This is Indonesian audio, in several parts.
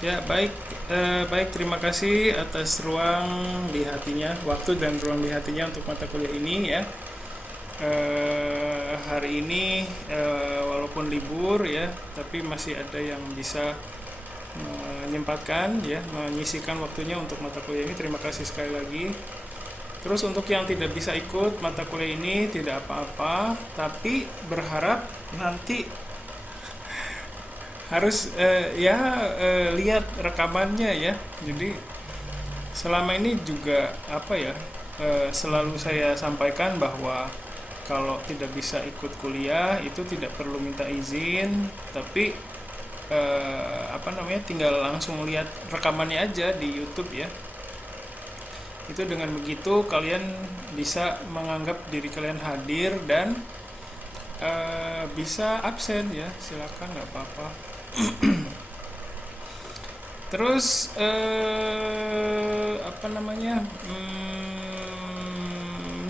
Ya, baik, terima kasih atas ruang di hatinya, waktu dan ruang di hatinya untuk mata kuliah ini ya. Hari ini walaupun libur ya, tapi masih ada yang bisa menyempatkan ya, menyisihkan waktunya untuk mata kuliah ini. Terima kasih sekali lagi. Terus untuk yang tidak bisa ikut mata kuliah ini tidak apa-apa, tapi berharap nanti harus lihat rekamannya ya. Jadi selama ini juga apa ya, selalu saya sampaikan bahwa kalau tidak bisa ikut kuliah itu tidak perlu minta izin, tapi tinggal langsung lihat rekamannya aja di YouTube ya. Itu dengan begitu kalian bisa menganggap diri kalian hadir dan bisa absen ya, silakan, nggak apa-apa. Terus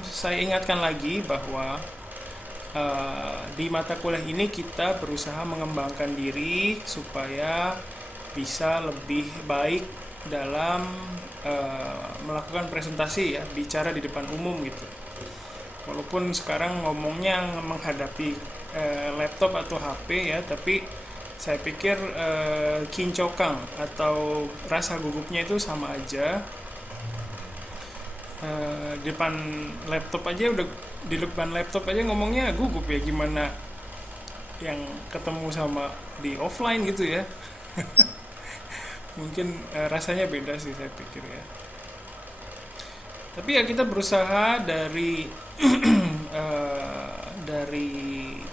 saya ingatkan lagi bahwa di mata kuliah ini kita berusaha mengembangkan diri supaya bisa lebih baik dalam melakukan presentasi ya, bicara di depan umum gitu. Walaupun sekarang ngomongnya menghadapi laptop atau HP ya, tapi saya pikir kincokang atau rasa gugupnya itu sama aja. Depan laptop aja udah di depan laptop aja ngomongnya gugup ya, gimana yang ketemu sama di offline gitu ya. Mungkin rasanya beda sih saya pikir ya. Tapi ya kita berusaha dari dari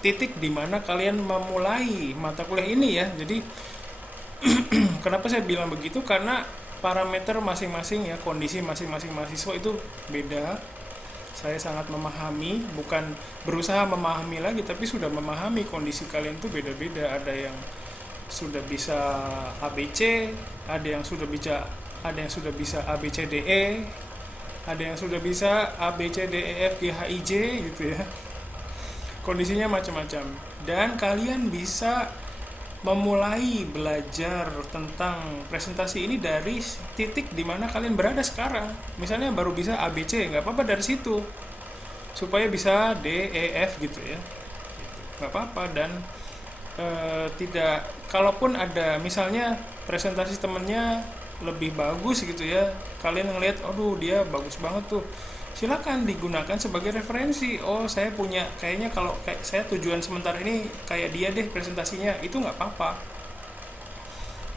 titik dimana kalian memulai mata kuliah ini ya. Jadi kenapa saya bilang begitu, karena parameter masing-masing ya, kondisi masing-masing mahasiswa itu beda. Saya sangat memahami, bukan berusaha memahami lagi, tapi sudah memahami kondisi kalian itu beda-beda. Ada yang sudah bisa ABC, ada yang sudah bisa ABCDE, ada yang sudah bisa ABCDEFGHIJ gitu ya. Kondisinya macam-macam. Dan kalian bisa memulai belajar tentang presentasi ini dari titik di mana kalian berada sekarang. Misalnya baru bisa ABC, nggak apa-apa dari situ. Supaya bisa D, E, F gitu ya. Nggak apa-apa. Dan tidak, kalaupun ada misalnya presentasi temennya lebih bagus gitu ya, kalian ngelihat, aduh dia bagus banget tuh, silakan digunakan sebagai referensi. Oh, saya punya, kayaknya kalau kayak saya tujuan sementara ini kayak dia deh presentasinya, itu nggak apa-apa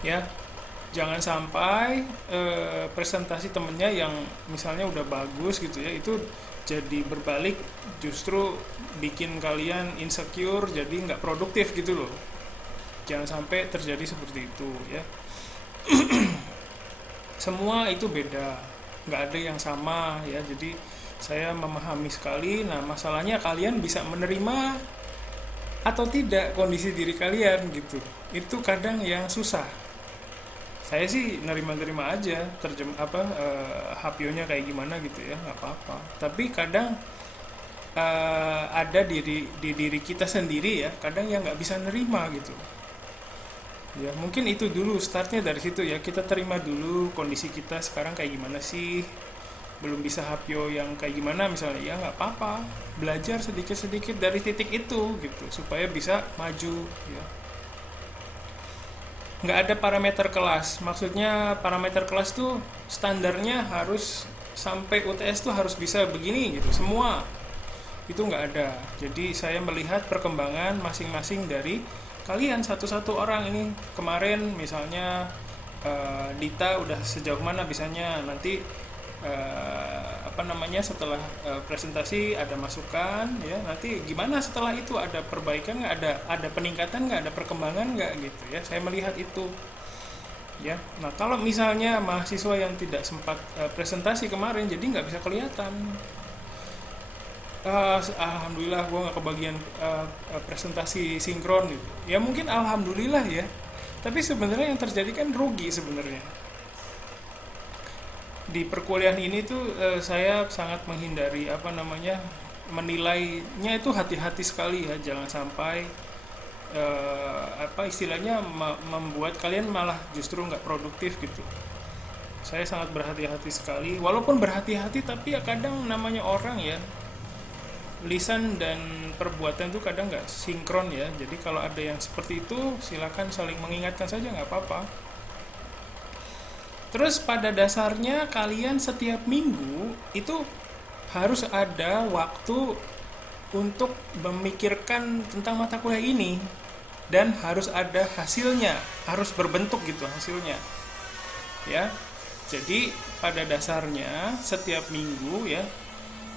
ya. Jangan sampai presentasi temennya yang misalnya udah bagus gitu ya, itu jadi berbalik, justru bikin kalian insecure, jadi nggak produktif gitu loh. Jangan sampai terjadi seperti itu ya. Semua itu beda, nggak ada yang sama ya. Jadi saya memahami sekali. Nah, masalahnya kalian bisa menerima atau tidak kondisi diri kalian gitu. Itu kadang yang susah. Saya sih nerima-nerima aja, HPO-nya kayak gimana gitu ya, nggak apa-apa. Tapi kadang ada di diri kita sendiri ya, kadang yang nggak bisa nerima gitu. Ya mungkin itu dulu startnya dari situ ya, kita terima dulu kondisi kita sekarang kayak gimana sih, belum bisa hapyo yang kayak gimana misalnya, ya nggak apa-apa, belajar sedikit-sedikit dari titik itu gitu supaya bisa maju ya. Nggak ada parameter kelas, maksudnya parameter kelas tuh standarnya harus sampai UTS tuh harus bisa begini gitu semua, itu nggak ada. Jadi saya melihat perkembangan masing-masing dari kalian satu-satu orang ini. Kemarin misalnya Dita udah sejauh mana bisanya, nanti setelah presentasi ada masukan ya, nanti gimana setelah itu, ada perbaikan nggak, ada peningkatan nggak, ada perkembangan nggak gitu ya. Saya melihat itu ya. Nah, kalau misalnya mahasiswa yang tidak sempat presentasi kemarin, jadi nggak bisa kelihatan. Alhamdulillah gue nggak kebagian presentasi sinkron gitu ya, mungkin alhamdulillah ya, tapi sebenarnya yang terjadi kan rugi sebenarnya. Di perkuliahan ini tuh saya sangat menghindari menilainya itu hati-hati sekali ya, jangan sampai apa istilahnya membuat kalian malah justru nggak produktif gitu. Saya sangat berhati-hati sekali, walaupun berhati-hati tapi ya kadang namanya orang ya, lisan dan perbuatan itu kadang nggak sinkron ya. Jadi kalau ada yang seperti itu silakan saling mengingatkan saja, nggak apa-apa. Terus pada dasarnya kalian setiap minggu itu harus ada waktu untuk memikirkan tentang mata kuliah ini, dan harus ada hasilnya, harus berbentuk gitu hasilnya ya. Jadi pada dasarnya setiap minggu ya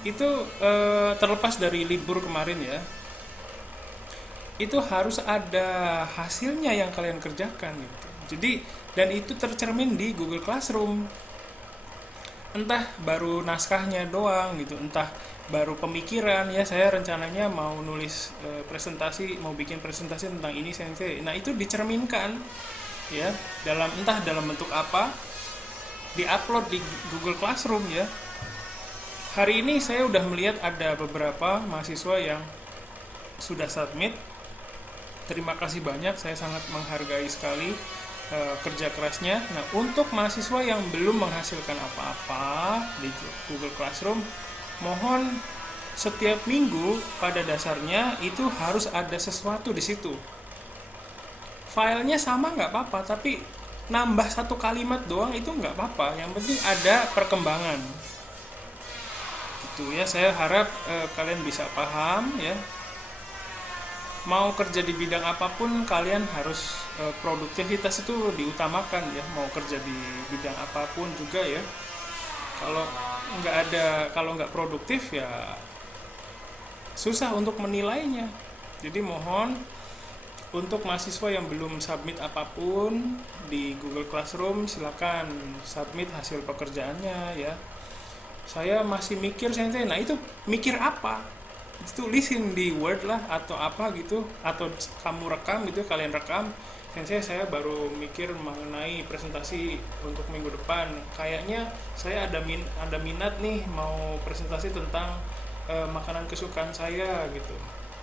itu terlepas dari libur kemarin ya, itu harus ada hasilnya yang kalian kerjakan gitu. Jadi dan itu tercermin di Google Classroom, entah baru naskahnya doang gitu, entah baru pemikiran ya. Saya rencananya mau nulis presentasi, mau bikin presentasi tentang ini sensei. Nah itu dicerminkan ya, entah dalam bentuk apa, diupload di Google Classroom ya. Hari ini saya udah melihat ada beberapa mahasiswa yang sudah submit. Terima kasih banyak, saya sangat menghargai sekali kerja kerasnya. Nah, untuk mahasiswa yang belum menghasilkan apa-apa di Google Classroom, mohon setiap minggu pada dasarnya itu harus ada sesuatu di situ. Filenya sama nggak apa-apa, tapi nambah satu kalimat doang itu nggak apa-apa. Yang penting ada perkembangan. Gitu ya, saya harap kalian bisa paham ya. Mau kerja di bidang apapun kalian harus produktivitas itu diutamakan ya. Mau kerja di bidang apapun juga ya, kalau nggak produktif ya susah untuk menilainya. Jadi mohon untuk mahasiswa yang belum submit apapun di Google Classroom, silakan submit hasil pekerjaannya ya. Saya masih mikir sensei, nah itu mikir apa? Tulisin di Word lah atau apa gitu, atau kamu rekam gitu, kalian rekam. Saya baru mikir mengenai presentasi untuk minggu depan. Kayaknya saya ada minat nih mau presentasi tentang makanan kesukaan saya gitu.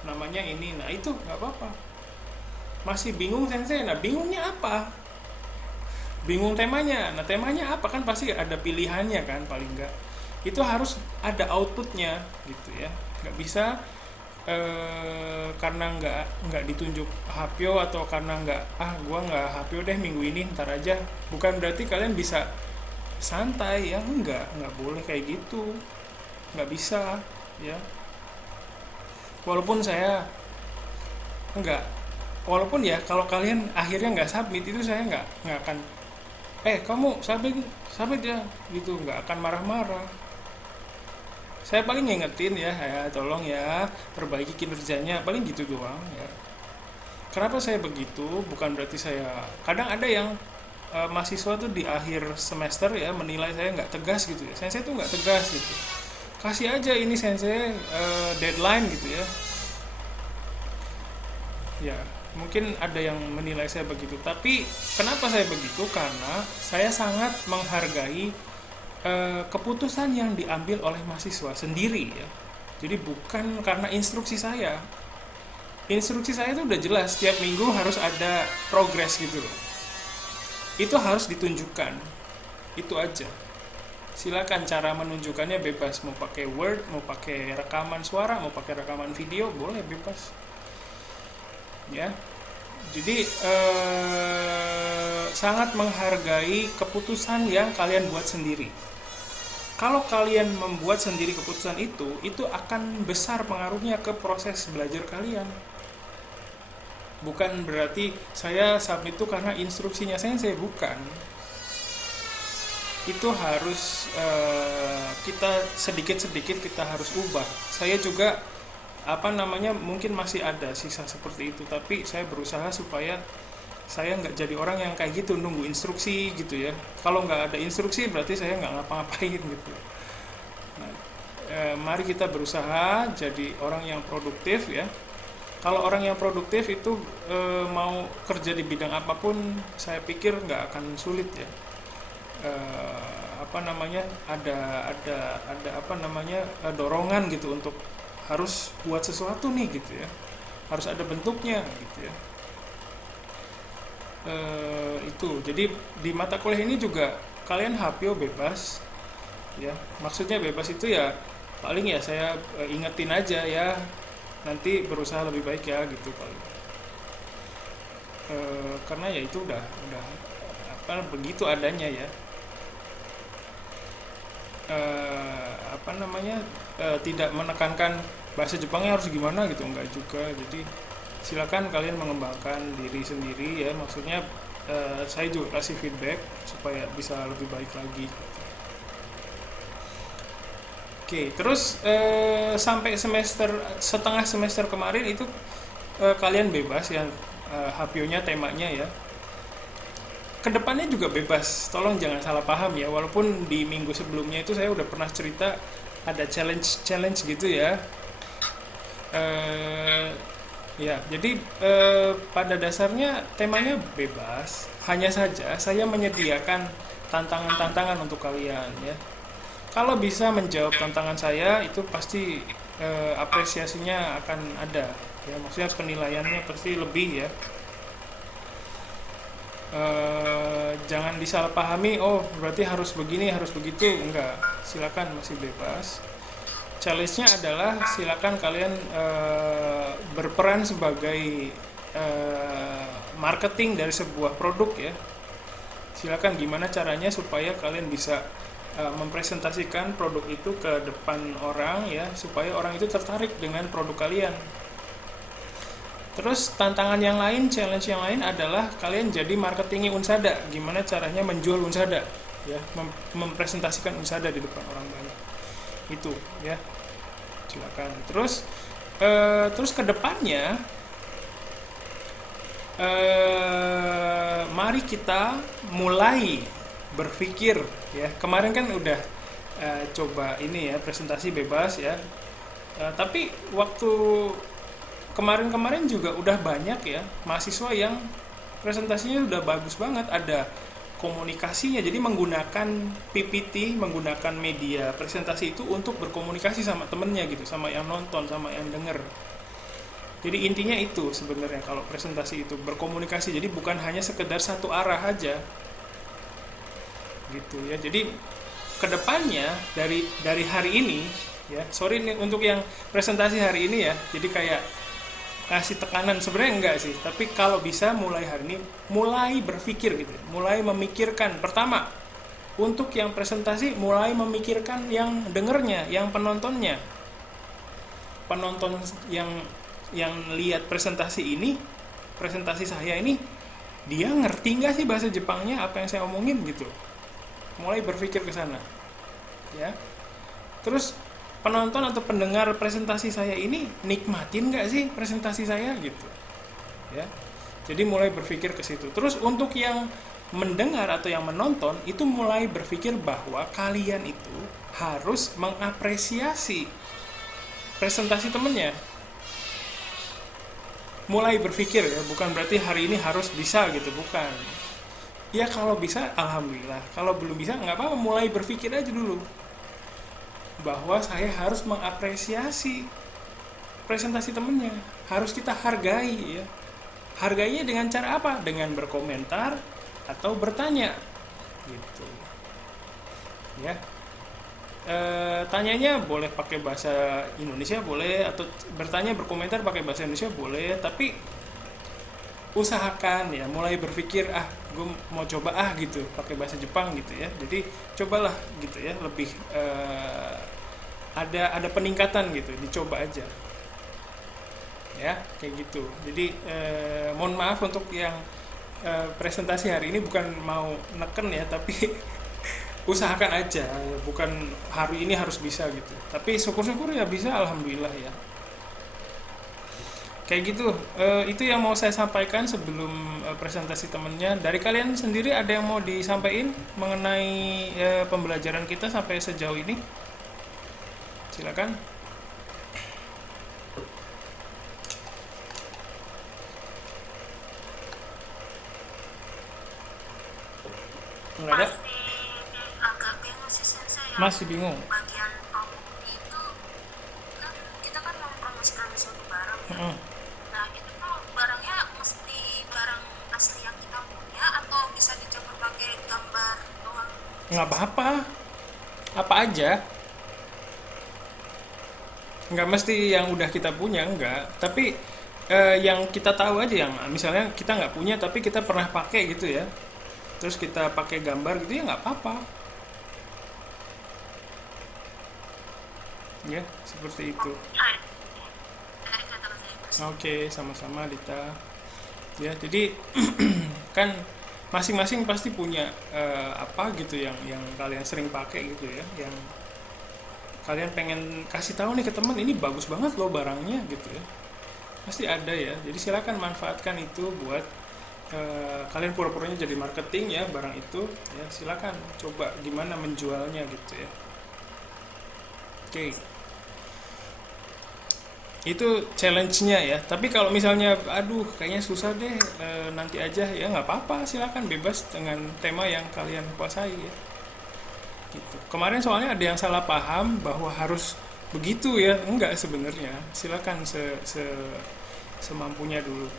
Namanya ini. Nah, itu nggak apa-apa. Masih bingung sensei. Nah, bingungnya apa? Bingung temanya. Nah, temanya apa kan pasti ada pilihannya kan paling nggak. Itu harus ada outputnya gitu ya. Nggak bisa karena nggak ditunjuk Hapyo atau karena gua nggak Hapyo deh minggu ini, ntar aja. Bukan berarti kalian bisa santai ya, nggak boleh kayak gitu, nggak bisa ya. Walaupun ya kalau kalian akhirnya nggak submit, itu saya nggak akan kamu submit ya gitu, nggak akan marah-marah. Saya paling ngingetin ya tolong ya perbaiki kinerjanya, paling gitu doang ya. Kenapa saya begitu? Bukan berarti saya, kadang ada yang mahasiswa tuh di akhir semester ya menilai saya nggak tegas gitu ya. Sensei tuh nggak tegas gitu. Kasih aja ini sensei deadline gitu ya. Ya mungkin ada yang menilai saya begitu. Tapi kenapa saya begitu? Karena saya sangat menghargai keputusan yang diambil oleh mahasiswa sendiri ya. Jadi bukan karena instruksi saya. Instruksi saya itu udah jelas, setiap minggu harus ada progres gitu loh. Itu harus ditunjukkan. Itu aja. Silakan cara menunjukkannya bebas, mau pakai Word, mau pakai rekaman suara, mau pakai rekaman video, boleh bebas. Ya. Jadi sangat menghargai keputusan yang kalian buat sendiri. Kalau kalian membuat sendiri keputusan itu akan besar pengaruhnya ke proses belajar kalian. Bukan berarti saya submit itu karena instruksinya sensei, bukan. Itu harus kita sedikit-sedikit kita harus ubah. Saya juga mungkin masih ada sisa seperti itu, tapi saya berusaha supaya saya nggak jadi orang yang kayak gitu, nunggu instruksi gitu ya. Kalau nggak ada instruksi berarti saya nggak ngapa-ngapain gitu. Nah, mari kita berusaha jadi orang yang produktif ya. Kalau orang yang produktif itu mau kerja di bidang apapun, saya pikir nggak akan sulit ya. Ada dorongan gitu untuk harus buat sesuatu nih gitu ya. harus ada bentuknya gitu ya. Itu jadi di mata kuliah ini juga kalian HPO bebas ya, maksudnya bebas itu ya paling ya saya ingetin aja ya, nanti berusaha lebih baik ya gitu paling. Karena ya itu udah apa begitu adanya ya. Apa namanya, tidak menekankan bahasa Jepangnya harus gimana gitu, enggak juga. Jadi silakan kalian mengembangkan diri sendiri ya, maksudnya saya juga kasih feedback supaya bisa lebih baik lagi. Oke, terus sampai setengah semester kemarin itu kalian bebas ya, HPO-nya temanya ya. Kedepannya juga bebas, tolong jangan salah paham ya, walaupun di minggu sebelumnya itu saya udah pernah cerita ada challenge gitu ya. Ya, jadi pada dasarnya temanya bebas, hanya saja saya menyediakan tantangan-tantangan untuk kalian ya. Kalau bisa menjawab tantangan saya itu pasti apresiasinya akan ada ya, maksudnya penilaiannya pasti lebih ya. Jangan disalahpahami, oh berarti harus begini harus begitu, enggak, silakan, masih bebas. Challenge-nya adalah silakan kalian berperan sebagai marketing dari sebuah produk ya. Silakan gimana caranya supaya kalian bisa mempresentasikan produk itu ke depan orang ya, supaya orang itu tertarik dengan produk kalian. Terus tantangan yang lain, challenge yang lain adalah kalian jadi marketingnya Unsada. Gimana caranya menjual Unsada ya, mempresentasikan Unsada di depan orang banyak. Itu ya. Silakan. Terus ke depannya mari kita mulai berpikir ya. Kemarin kan udah coba ini ya, presentasi bebas ya. Tapi waktu kemarin juga udah banyak ya mahasiswa yang presentasinya udah bagus banget, ada komunikasinya, jadi menggunakan PPT, menggunakan media presentasi itu untuk berkomunikasi sama temennya gitu, sama yang nonton, sama yang denger. Jadi intinya itu sebenarnya kalau presentasi itu berkomunikasi, jadi bukan hanya sekedar satu arah aja gitu ya. Jadi kedepannya dari hari ini ya, sorry nih untuk yang presentasi hari ini ya, jadi kayak ngasih tekanan, sebenarnya enggak sih, tapi kalau bisa mulai hari ini mulai berpikir gitu, mulai memikirkan. Pertama, untuk yang presentasi mulai memikirkan yang dengernya, yang penontonnya, penonton yang lihat presentasi saya ini, dia ngerti nggak sih bahasa Jepangnya apa yang saya omongin gitu. Mulai berpikir ke sana ya. Terus penonton atau pendengar presentasi saya ini nikmatin nggak sih presentasi saya gitu ya. Jadi mulai berpikir ke situ. Terus untuk yang mendengar atau yang menonton itu mulai berpikir bahwa kalian itu harus mengapresiasi presentasi temennya. Mulai berpikir ya, bukan berarti hari ini harus bisa gitu, bukan. Ya kalau bisa alhamdulillah, kalau belum bisa nggak apa-apa, mulai berpikir aja dulu bahwa saya harus mengapresiasi presentasi temennya, harus kita hargai ya. Hargainya dengan cara apa? Dengan berkomentar atau bertanya gitu ya. Tanyanya boleh pakai bahasa Indonesia boleh, atau bertanya berkomentar pakai bahasa Indonesia boleh, tapi usahakan ya mulai berpikir gue mau coba gitu pakai bahasa Jepang gitu ya. Jadi cobalah gitu ya, lebih ada peningkatan gitu, dicoba aja ya kayak gitu. Jadi mohon maaf untuk yang presentasi hari ini, bukan mau neken ya, tapi usahakan aja ya, bukan hari ini harus bisa gitu, tapi syukur-syukur ya bisa, alhamdulillah ya kayak gitu. Itu yang mau saya sampaikan sebelum presentasi temennya. Dari kalian sendiri ada yang mau disampaikan mengenai pembelajaran kita sampai sejauh ini? Silakan. Enggak ada? Masih agak bingung sih sensei ya. Masih bingung. Bagian itu kan kita kan mempromosikan sesuatu barang ya. Nah nggak apa-apa, apa aja, nggak mesti yang udah kita punya, nggak, tapi yang kita tahu aja, yang misalnya kita nggak punya tapi kita pernah pakai gitu ya, terus kita pakai gambar gitu ya nggak apa-apa ya, seperti itu. はい。ありがとうございます。Oke, sama-sama Dita. Ya, jadi kan masing-masing pasti punya apa gitu yang kalian sering pakai gitu ya, yang kalian pengen kasih tahu nih ke teman, ini bagus banget loh barangnya gitu ya. Pasti ada ya. Jadi silakan manfaatkan itu buat kalian pura-puranya jadi marketing ya barang itu ya. Silakan coba gimana menjualnya gitu ya. Oke. Itu challenge-nya ya. Tapi kalau misalnya aduh kayaknya susah deh, nanti aja ya, nggak apa-apa, silakan bebas dengan tema yang kalian kuasai ya gitu. Kemarin soalnya ada yang salah paham bahwa harus begitu ya, enggak sebenarnya, silakan semampunya dulu.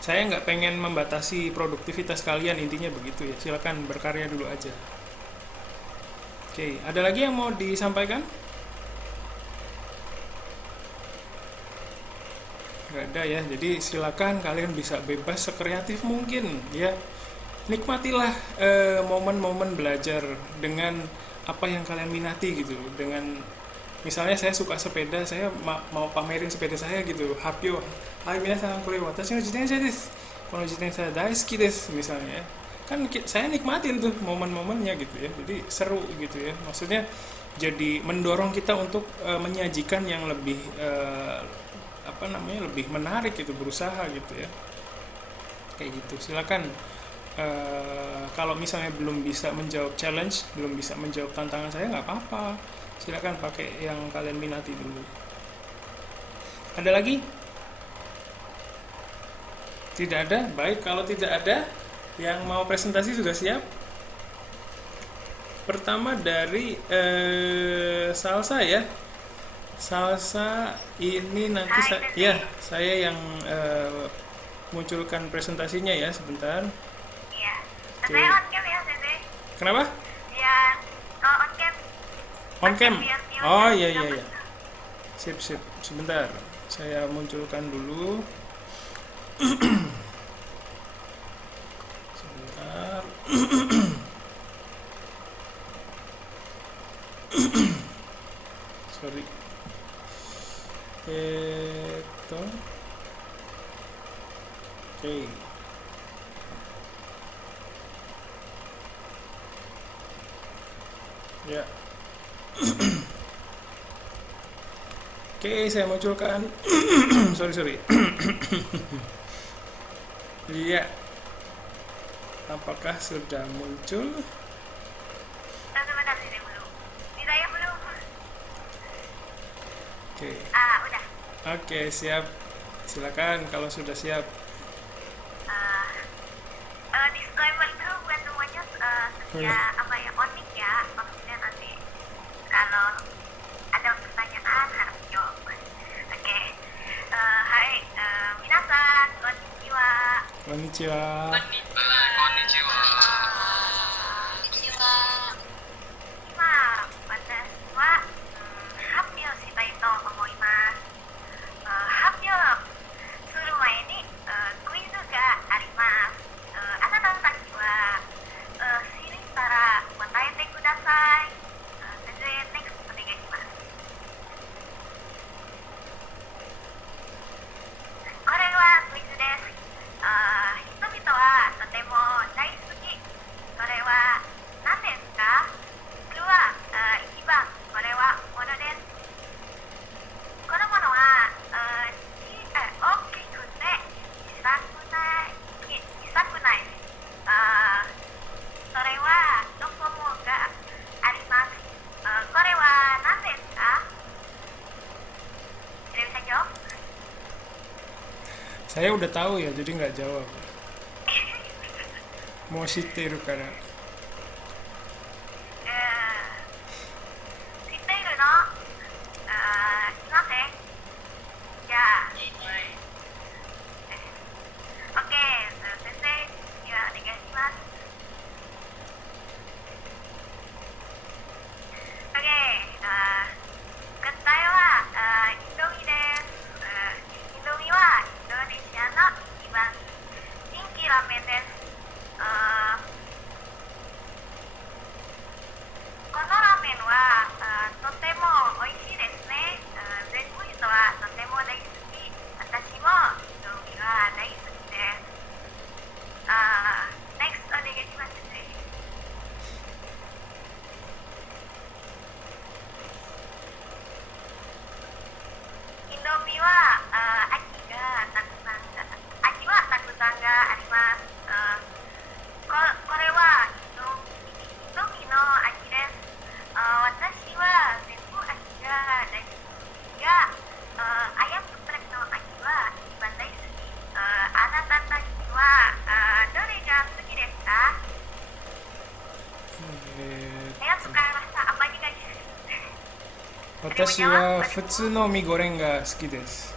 Saya nggak pengen membatasi produktivitas kalian, intinya begitu ya, silakan berkarya dulu aja. Oke, ada lagi yang mau disampaikan? Nggak ada ya, jadi silakan kalian bisa bebas sekreatif mungkin ya. Nikmatilah momen-momen belajar dengan apa yang kalian minati gitu. Dengan misalnya saya suka sepeda, saya mau pamerin sepeda saya gitu, hapyo hai minasan kore watashi no jitensha desu, kono jitensha daisuki desu misalnya ya. Kan saya nikmatin tuh momen-momennya gitu ya, jadi seru gitu ya, maksudnya jadi mendorong kita untuk menyajikan yang lebih apa namanya, lebih menarik gitu, berusaha gitu ya, kayak gitu. Silakan kalau misalnya belum bisa menjawab challenge, belum bisa menjawab tantangan saya, nggak apa-apa, silakan pakai yang kalian minati dulu. Ada lagi? Tidak ada? Baik, kalau tidak ada yang mau presentasi sudah siap. Pertama dari Salsa ya. Salsa ini nanti ya saya yang munculkan presentasinya ya, sebentar. Iya. Oke. Saya on cam ya, Sensei. Kenapa? Ya, oh, on cam. On cam? Yang Oh iya iya iya. Sip sip. Sebentar. Saya munculkan dulu. Sebentar. Sorry. Oke. Ya. Oke, saya munculkan. sorry. Iya. Apakah sudah muncul? Sebentar sini dulu. Ini saya belum. Oke. Udah. Oke, siap. Silakan kalau sudah siap. Disclaimer dulu buat semuanya, setia apa ya, onik ya, maksudnya nanti kalau ada pertanyaan harus jawab. Oke. Hai, minasan, konnichiwa. Konnichiwa. こんにちは。今、私は、発表したいと思います。発表する前に、クイズがあります。あなたたちは、知ったら答えてください。先生、next お願いします。これはクイズです。人々はとても大好き。それは何ですか？句は1番、これは物です。このものは大きくて小さくないです。それはドコモがあります。これは何ですか？Tidak bisa jawab? Saya udah tahu ya, jadi nggak jawab. Mau shitteru kara. 知っているの？いません。じゃあ、OK、先生、ではお願いします。Saya suka rasa apa juga ya? 私は普通のミゴレンが好きです。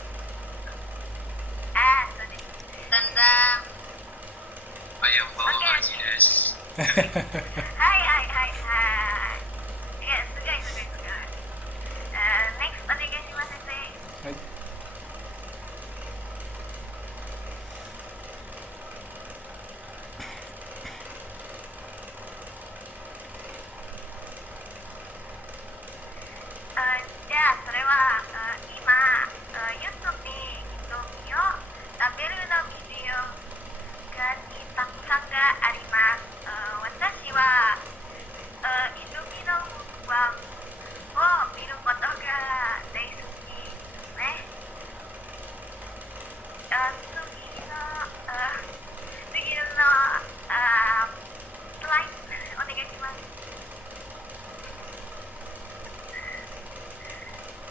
Ah, so this. Tentang ayam bawang gaji des. Hai, hai, hai, hai. Ya, sugai, sugai, sugai. Next, onegaishimasu, sensei. はい。じゃあ、それは、今、YouTube に瞳を食べるのビデオがたくさんがあります。私は、瞳のムワンを見ることが大好きですね。次のスライドお願いします。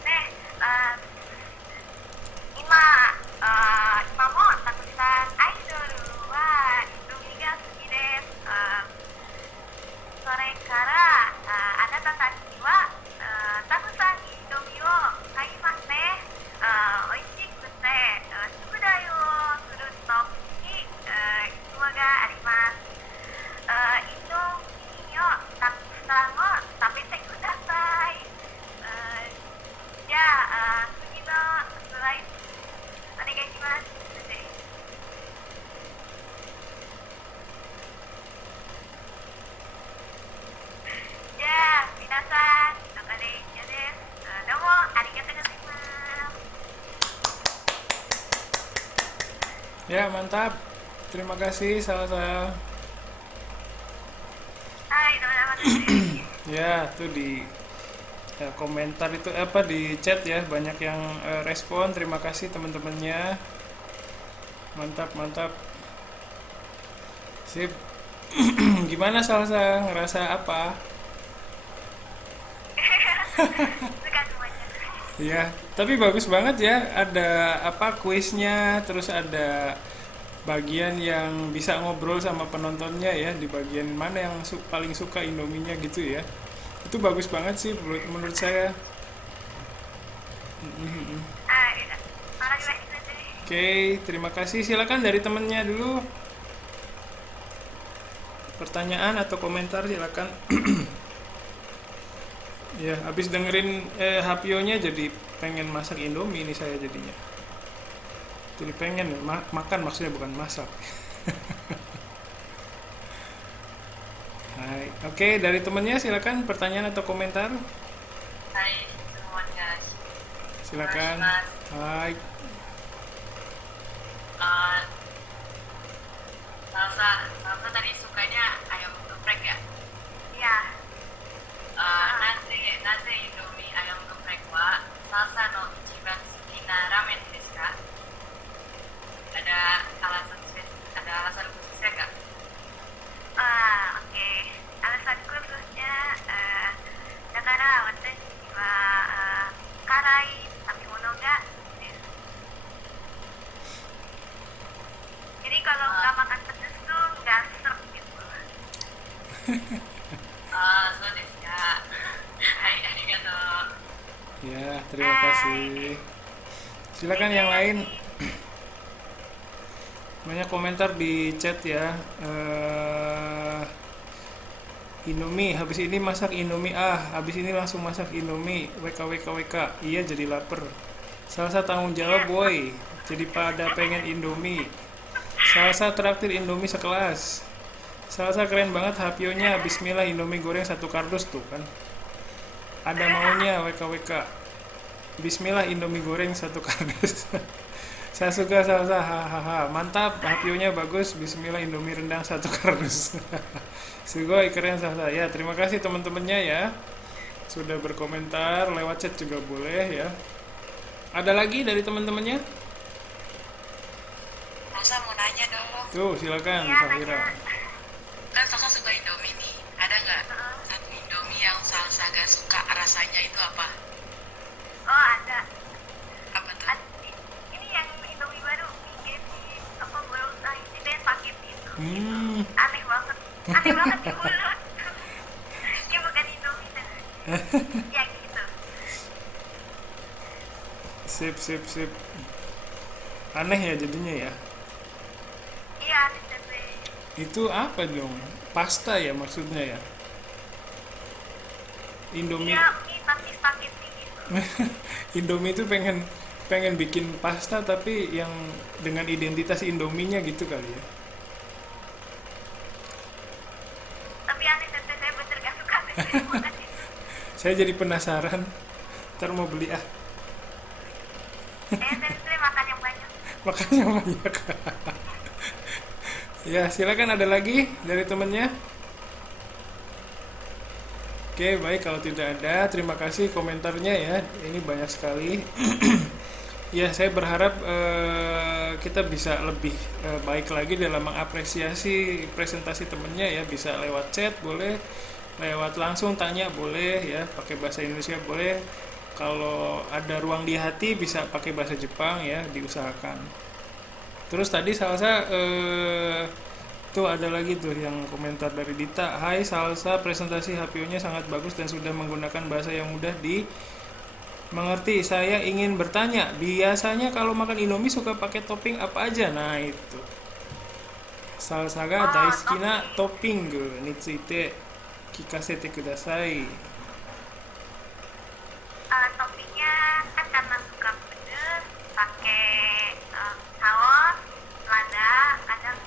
ね、今もたくさんアイドルは瞳が好きです。それからあなたたちはたくさん瞳を買いますね。美味しくて宿題をするときにいつもがあります。瞳をたくさんを食べてください。じゃあ、次のスライドお願いします。じゃあ、皆さん、ここで以上です。どうもありがとうございます。 Ya, mantap. Terima kasih Salsa. はい、どうもYa, tuh di komentar itu apa di chat ya banyak yang respon. Terima kasih teman-temannya. Mantap, mantap. Sip. Gimana Salsa? Ngerasa apa? suka semuanya. Iya, tapi bagus banget ya. Ada apa kuisnya, terus ada bagian yang bisa ngobrol sama penontonnya ya, di bagian mana yang paling suka Indominya gitu ya. Itu bagus banget sih menurut saya. Makasih banyak. Oke, terima kasih. Silakan dari temennya dulu. Pertanyaan atau komentar silakan. Ya, habis dengerin Hapionya jadi pengen masak Indomie ini saya jadinya. Jadi pengen makan maksudnya bukan masak. Hai, oke dari temennya silakan pertanyaan atau komentar. Hai semuanya. Silakan. Hai. Salsa tadi sukanya ayam geprek ya? Iya. なぜインドミアヤムゲプレクはsalsaの一番好きなラーメンですか? Ada alasan khususnya nggak? Oke. Alasan khususnya, だから私は辛い食べ物が好きです。Jadi kalau nggak makan pedas tuh nggak serem gitu. そうですか。はい、ありがとう。 Ya, terima kasih. Silakan yang lain. Banyak komentar di chat ya. Indomie, habis ini masak Indomie habis ini langsung masak Indomie. WKWKWK. Iya jadi lapar. Salsa tanggung jawab boy. Jadi pada pengen Indomie. Salsa traktir Indomie sekelas. Salsa keren banget Hapionya. Bismillah Indomie goreng satu kardus tuh kan. Ada maunya WKWK. Bismillah Indomie goreng satu kardus. Saya suka Salsa, hahaha. Mantap, Hapionya bagus. Bismillah Indomie rendang satu kardus. Sugoi keren Salsa. Ya, terima kasih teman-temannya ya. Sudah berkomentar lewat chat juga boleh ya. Ada lagi dari teman-temannya? Salsa mau nanya dong. Tuh, silakan Iya, Fahira. Kan Salsa suka Indomie nih. Ada nggak satu Indomie yang Salsa gak suka rasanya itu apa? Oh ada. Apa tuh? Ini yang Indomie baru Migeti apa belum itu yang paket itu. Hmm, Aneh banget di mulut. Ya gitu. Sip, sip, sip. Aneh ya jadinya ya. Iya, sensei. Itu apa dong? Pasta ya maksudnya ya? Indomie. Iya, mie tapi spaghetti gitu. Indomie itu pengen pengen bikin pasta tapi yang dengan identitas Indominya gitu kali ya. Tapi aneh sensei, saya bener gak suka sensei. Makasih. Saya jadi penasaran. Ntar mau beli ah. Sensei makan yang banyak. Makanya banyak. Ya, silakan ada lagi dari temennya. Oke, baik kalau tidak ada, terima kasih komentarnya ya. Ini banyak sekali. Ya, saya berharap kita bisa lebih baik lagi dalam mengapresiasi presentasi temennya ya. Bisa lewat chat boleh, lewat langsung tanya boleh ya, pakai bahasa Indonesia boleh. Kalau ada ruang di hati bisa pakai bahasa Jepang ya, diusahakan. Terus tadi Salsa tuh ada lagi tuh yang komentar dari Dita. Hai Salsa, presentasi HPO-nya sangat bagus dan sudah menggunakan bahasa yang mudah dimengerti. Saya ingin bertanya, biasanya kalau makan Indomie suka pakai topping apa aja? Nah itu. Salsa ga daisuki na topping ni tsuite kikasete kudasai. Toppingnya kan karena suka pedes, pakai saus, lada, kadang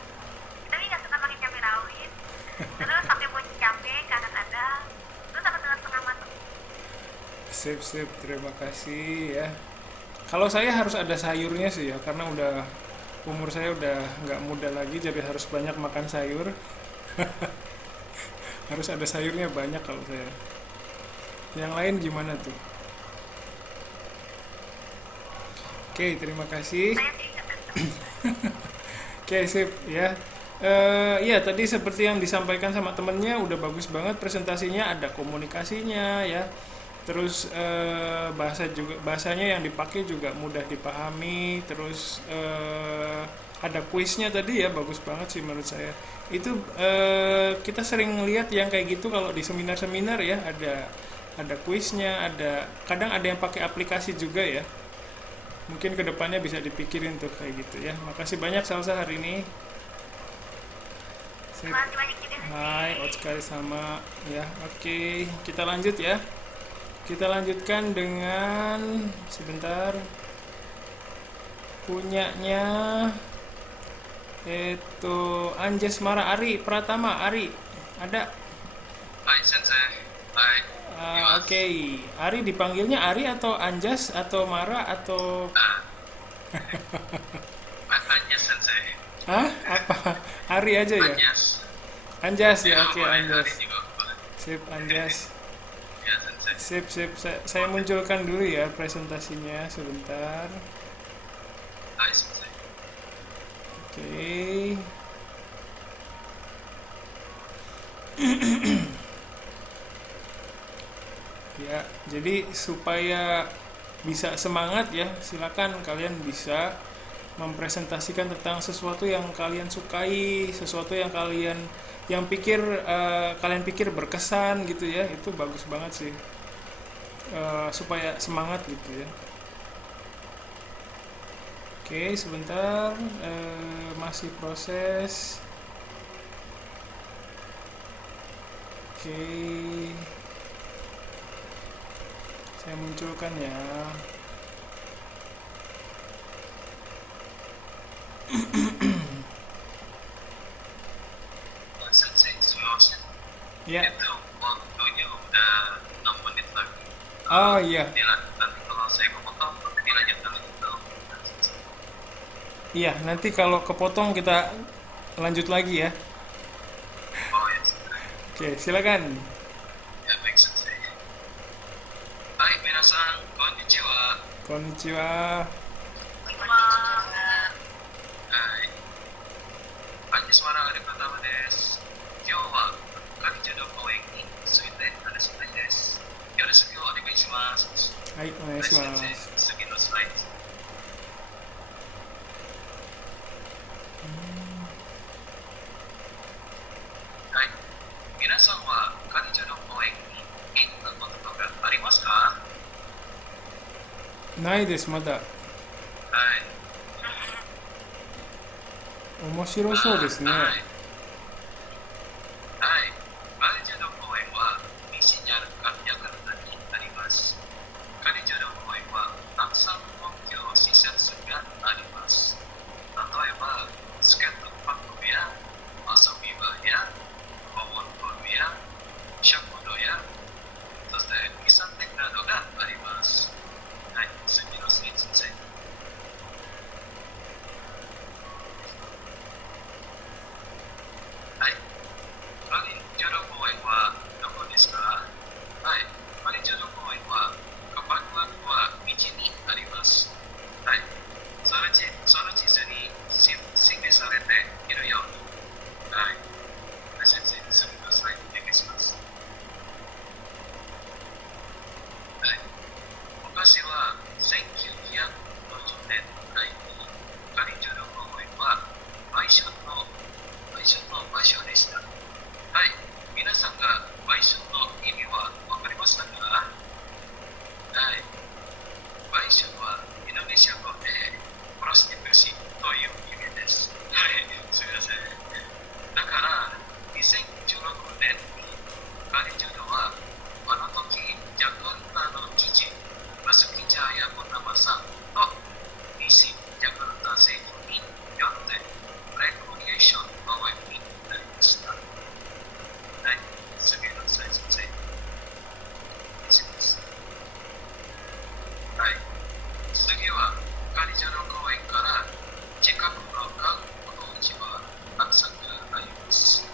tapi nggak suka pakai cabai rawit. Terus pakai bumbu cabai kadang-kadang. Terus sama dengan setengah matang. Sip, sip, terima kasih ya. Kalau saya harus ada sayurnya sih ya, karena udah umur saya udah nggak muda lagi, jadi harus banyak makan sayur. Harus ada sayurnya banyak kalau saya. Yang lain gimana tuh? Oke, terima kasih. Saya sih nggak suka. Oke, sip ya. Iya tadi seperti yang disampaikan sama temennya udah bagus banget presentasinya, ada komunikasinya ya. Terus bahasanya yang dipakai juga mudah dipahami. Terus ada kuisnya tadi ya, bagus banget sih menurut saya. Itu kita sering lihat yang kayak gitu kalau di seminar-seminar ya, ada kuisnya, kadang ada yang pakai aplikasi juga ya. Mungkin kedepannya bisa dipikirin tuh kayak gitu ya. Makasih banyak Salsa hari ini. Sip. Terima kasih banyak juga sensei. Hai, otsukaresama sama ya. Oke, kita lanjut ya. Kita lanjutkan dengan sebentar punyanya itu Anjas Mara Ari Pratama. Ari ada. Hai sensei. Hai. Oke, Ari dipanggilnya Ari atau Anjas atau Mara atau Anyas sensei. hah? Apa? Ari aja ya? Anyas. Anjas ya, oke boleh, Anjas. Ari juga boleh. Sip Anjas. Ya sensei. Sip, sip. Saya munculkan dulu ya presentasinya sebentar. Hai sensei. Oke. Ya, jadi supaya bisa semangat ya, silakan kalian bisa mempresentasikan tentang sesuatu yang kalian sukai, sesuatu yang kalian pikir berkesan gitu ya. Itu bagus banget sih. Supaya semangat gitu ya. Oke, sebentar, masih proses. Oke, saya munculkan ya. Sensei, sumimasen. Ya, Itu waktunya udah 6 menit lagi. oh iya, Dilanjutkan kalau saya kepotong, dilanjutkan itu. iya. Nanti kalau kepotong kita lanjut lagi ya. Oh ya sensei. Oke, silakan. Ya baik sensei. Hai minasan, konnichiwa. Konnichiwa. Hai. Anjas Mara Ari Pratama desu. Kyou wa Kakichu no koen ni tsuite hanashi desu. Yoroshiku onegai shimasu. Hai, onegaishimasu. Sugi no slide. Hai. Minasan wa Kakichu no koen ni genko na koto to ないです、まだ。はい。面白そうですね。はい。はい。カリジュの公園は西にあるヤカルタにあります。カリジュの公園はたくさんの公共施設があります。例えば、スケートパークや遊び場やコモンプールや食堂やそして喫茶店などがあります。はい、次のスイーツ先生。はい。カリジュの公園はどこですか？はい。カリジュの公園はカパクワクは道にあります。はい。その地図に示されているように。はい。先生、すみません。お願いします。はい。昔は1950年代にカリジュの公園は売春の場所でした。はい。皆さんが売春の意味は分かりましたか？はい。売春はインドネシア語でプロスティクシーという意味です。はい。すみません。だから、2016年にカリジュノはあの時ジャカルタの知事バスキジャーヤ・ムタマさんと西ジャカルタ政府によってレクリエーション公園になりました。はい、次の先生。はい、次はカリジュノ公園から近くの観光地はたくさんあります。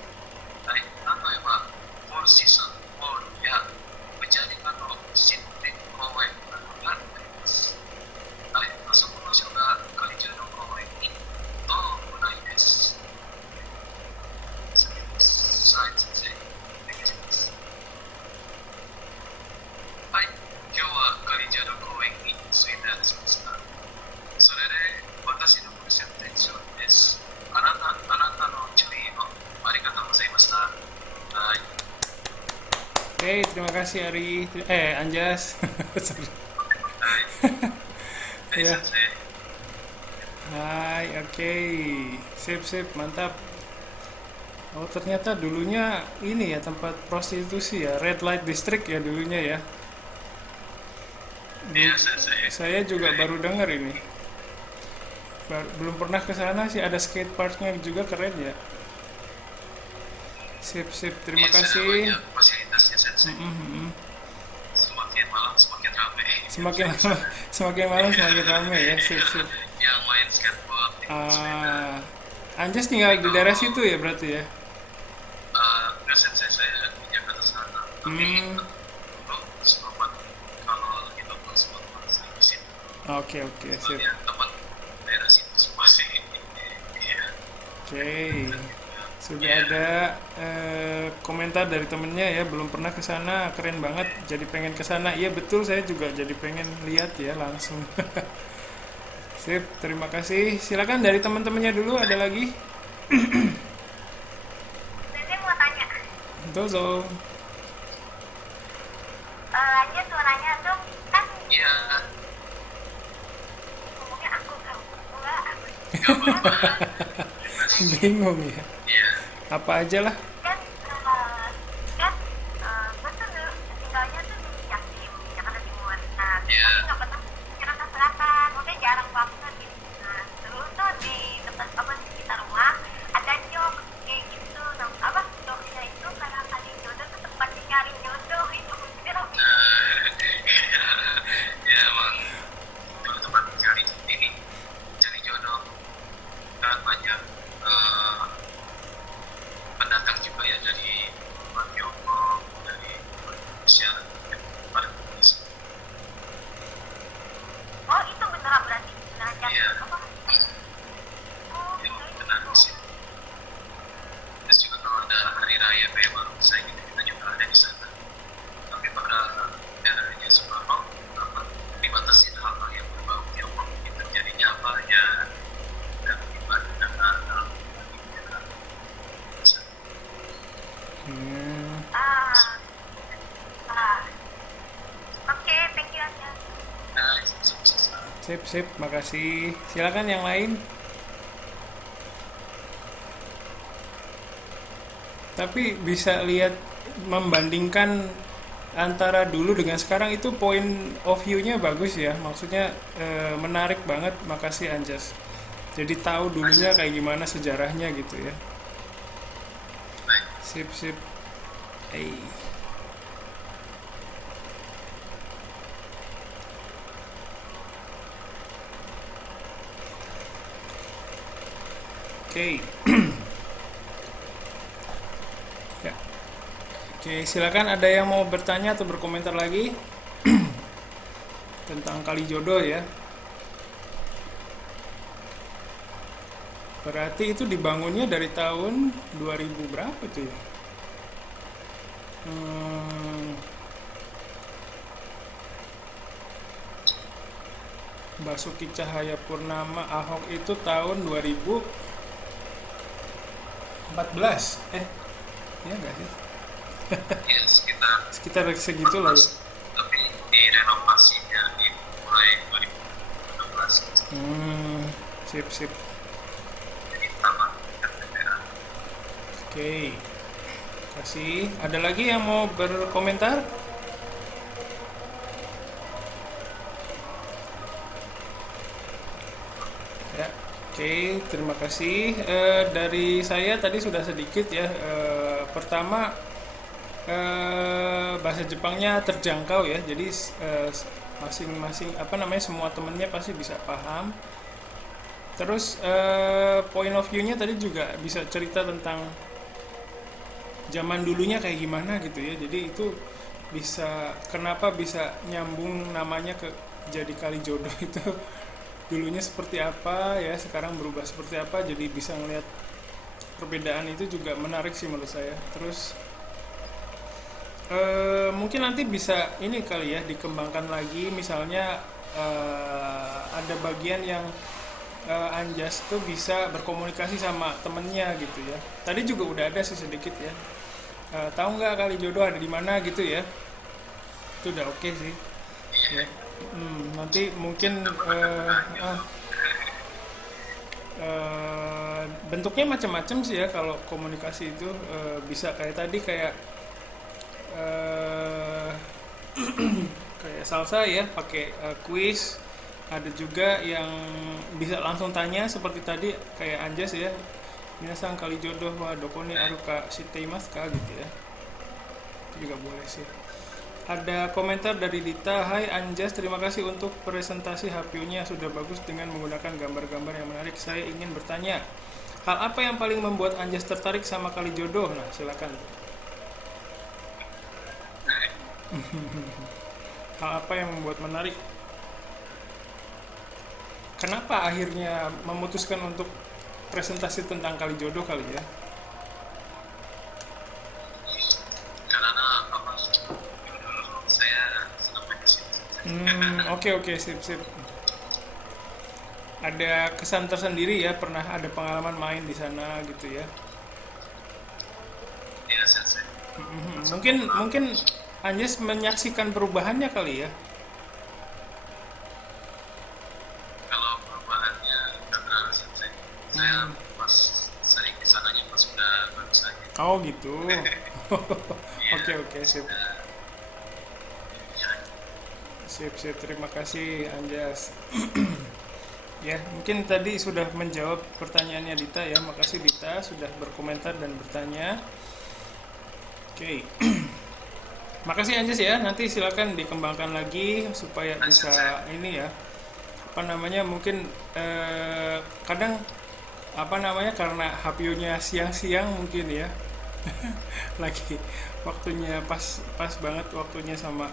はい、例えば、フォールシーソンモールやムジャリカの新店公園などがあります。はい、あそこの場所がカリジュノ公園にどうもないです。次です。はい、先生、お願いします。はい、今日はカリジュノ公園に着いてしました。それで、私のプレゼンテーションです。あなたの注意をありがとうございました。はい。Oke, terima kasih Ari. Anjas. Sorry. はい。Ya. 先生。Hai, oke. Sip, sip, mantap. Oh, ternyata dulunya ini ya tempat prostitusi ya, Red Light District ya dulunya ya. Iya, saya. Saya juga baru dengar ini. Belum pernah ke sana sih, ada skate parknya juga keren ya. Sip, sip, terima Iya, kasih. banyak fasilitasnya, sensei. Mm-mm. Semakin malam semakin ramai. Semakin malam semakin ramai ya, sip, sip. Yang main skateboard. Anjas tinggal di daerah situ ya berarti ya? Enggak, sensei, saya di Jakarta Selatan. Tapi belum sempat kalau lagi nongkrong sempat saya di situ. Oke, sip. Soalnya teman daerah situ masih. Iya. Oke. Sudah ada komentar dari temennya ya, belum pernah ke sana, keren banget, jadi pengen ke sana. Iya betul, saya juga jadi pengen lihat ya langsung. Sip, terima kasih. Silakan dari teman-temannya dulu, ada lagi? Saya mau tanya. Dozo. Lanjut suaranya tuh kan Iya. ngomongnya aku enggak aku Gak apa-apa. Bingung ya. Iya. Apa aja lah. kan betul tinggalnya tuh di Jakarta Timur. Nah, Iya. tapi nggak pernah ke Jakarta Selatan, makanya jarang banget gitu. Nah, terus tuh di depan apa di sekitar rumah ada jok kayak gitu. Nah, apa joknya itu karena tadi jodoh tuh tempatnya nyari jodoh itu mungkin aku Ya emang dulu tempat cari jodoh sangat banyak pendatang juga ya dari Tiongkok, dari Indonesia, pada Indonesia. oh itu beneran berarti beneran jadi Iya. apa? Oh, Yang gitu. benar di sini. Terus juga kalau ada hari raya kayak baru saya gitu, kita juga ada di sana. Tapi pada daerahnya Soekarno dibatasi hal-hal yang berbau Tiongkok itu jadinya apa ya dan ibadah Oke, thank you aja. Nah, Sip, sip, makasih. Silakan yang lain. Tapi bisa lihat membandingkan antara dulu dengan sekarang itu point of view-nya bagus ya. Maksudnya menarik banget. Makasih Anjas. Jadi tahu dulunya kayak gimana sejarahnya gitu ya. Sip, sip. Hey. Oke. Ya. Oke, silakan ada yang mau bertanya atau berkomentar lagi tentang Kalijodo ya. Berarti itu dibangunnya dari tahun 2000 berapa tuh ya? Basuki Cahayapurnama Ahok itu tahun 2014. Iya nggak sih? Ya sekitar Sekitar segitu lah ya. tapi di renovasinya dimulai 2016 Sip, sip. jadi taman negara. Oke. Kasih. Ada lagi yang mau berkomentar? Ya. Oke, terima kasih. Dari saya tadi sudah sedikit ya. Pertama, bahasa Jepangnya terjangkau ya. Jadi masing-masing semua temennya pasti bisa paham. Terus point of view-nya tadi juga bisa cerita tentang zaman dulunya kayak gimana gitu ya. Jadi itu kenapa bisa nyambung namanya ke jadi Kalijodo itu dulunya seperti apa ya, sekarang berubah seperti apa, jadi bisa ngelihat perbedaan itu juga menarik sih menurut saya. Terus mungkin nanti bisa ini kali ya dikembangkan lagi, misalnya ada bagian yang Anjas tuh bisa berkomunikasi sama temennya gitu ya. Tadi juga udah ada sih sedikit ya. Tahu nggak Kalijodo ada di mana gitu ya? Itu udah oke sih. Ya. Nanti mungkin bentuknya macam-macam sih ya kalau komunikasi itu bisa kayak tadi kayak kayak salsa ya pakai quiz. Ada juga yang bisa langsung tanya seperti tadi kayak Anjas ya. Minasan Kalijodo wa doko ni aru ka shiteimasu ka gitu ya. Itu juga boleh sih. Ada komentar dari Dita, "Hai Anjas, terima kasih untuk presentasi HPU-nya sudah bagus dengan menggunakan gambar-gambar yang menarik. Saya ingin bertanya, hal apa yang paling membuat Anjas tertarik sama Kalijodo?" Nah, silakan. Hal apa yang membuat menarik? Kenapa akhirnya memutuskan untuk presentasi tentang Kalijodo kali ya? Oke, sip. Ada kesan tersendiri ya, pernah ada pengalaman main di sana gitu ya? Iya, saya. Mungkin Anjas menyaksikan perubahannya kali ya? Kalau perubahannya karena saya pas sering kesananya pas udah bagus aja. Oh gitu. Oke, sip. Sip, terima kasih Anjas. Ya, mungkin tadi sudah menjawab pertanyaannya Dita ya. Makasih Dita sudah berkomentar dan bertanya. Oke. Makasih Anjas ya. Nanti silakan dikembangkan lagi supaya bisa ini ya. Mungkin kadang karena HPU-nya siang-siang mungkin ya. Lagi waktunya pas banget waktunya sama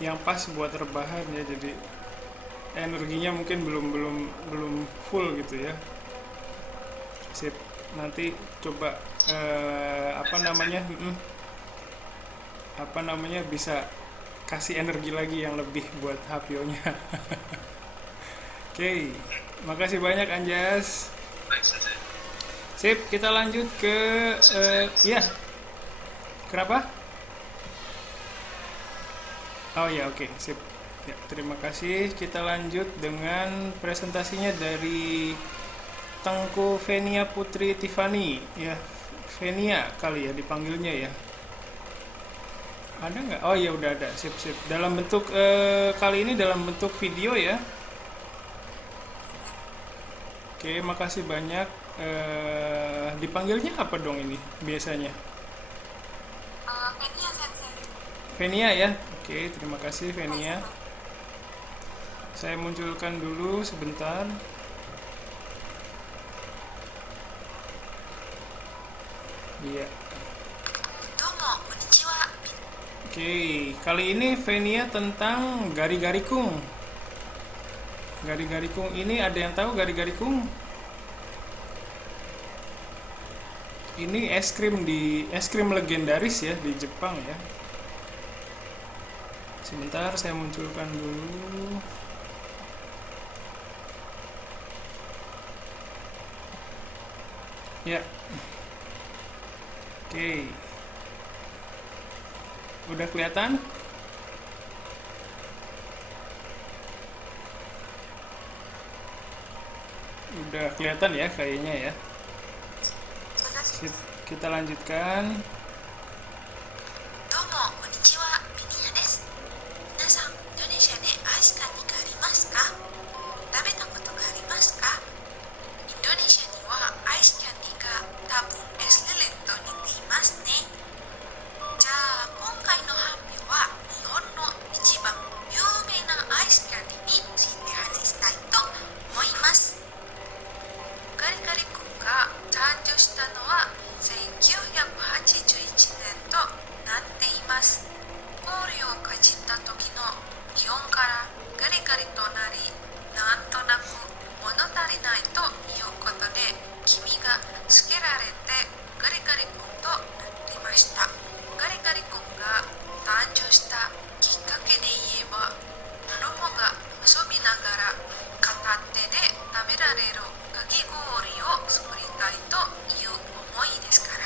yang pas buat rebahan ya, jadi energinya mungkin belum full gitu ya. Sip, nanti coba bisa kasih energi lagi yang lebih buat HPO-nya. Oke, makasih banyak Anjas. Sip, kita lanjut ke ya. Kenapa? Oh ya, oke, sip. Ya, terima kasih. Kita lanjut dengan presentasinya dari Tengku Venia Putri Tiffany. Ya, Venia kali ya dipanggilnya ya. Ada nggak? Oh ya udah ada. Sip sip. Dalam bentuk kali ini dalam bentuk video ya. Oke, makasih banyak. Dipanggilnya apa dong ini biasanya? Venia Sensei. Venia ya. Oke, terima kasih Venia. Saya munculkan dulu sebentar. Iya. Oke, kali ini Venia tentang gari-gari-kung. Gari-gari-kung ini ada yang tahu gari-gari-kung? Ini es krim legendaris ya di Jepang ya. Sebentar saya munculkan dulu. Ya. Oke. Udah kelihatan? Udah kelihatan ya kayaknya ya. Sip, kita lanjutkan. どうも、こんにちは、ベニヤです。皆さん、インドネシアでアイスキャンディーがありますか？食べたことがありますか？インドネシアにはアイスキャンディーが多分エスレレンと似ていますね。じゃあ、今回の発表は日本の一番有名なアイスキャンディーについて話したいと思います。ガリガリ君が誕生したのは1981年となっています。氷をかじった時の気温からガリガリとなり、なんとなく物足りないということで黄身がつけられてガリガリ君となりました。ガリガリ君が誕生したきっかけで言えば、子供が遊びながら片手で食べられるかき氷を作りたいという思いですから。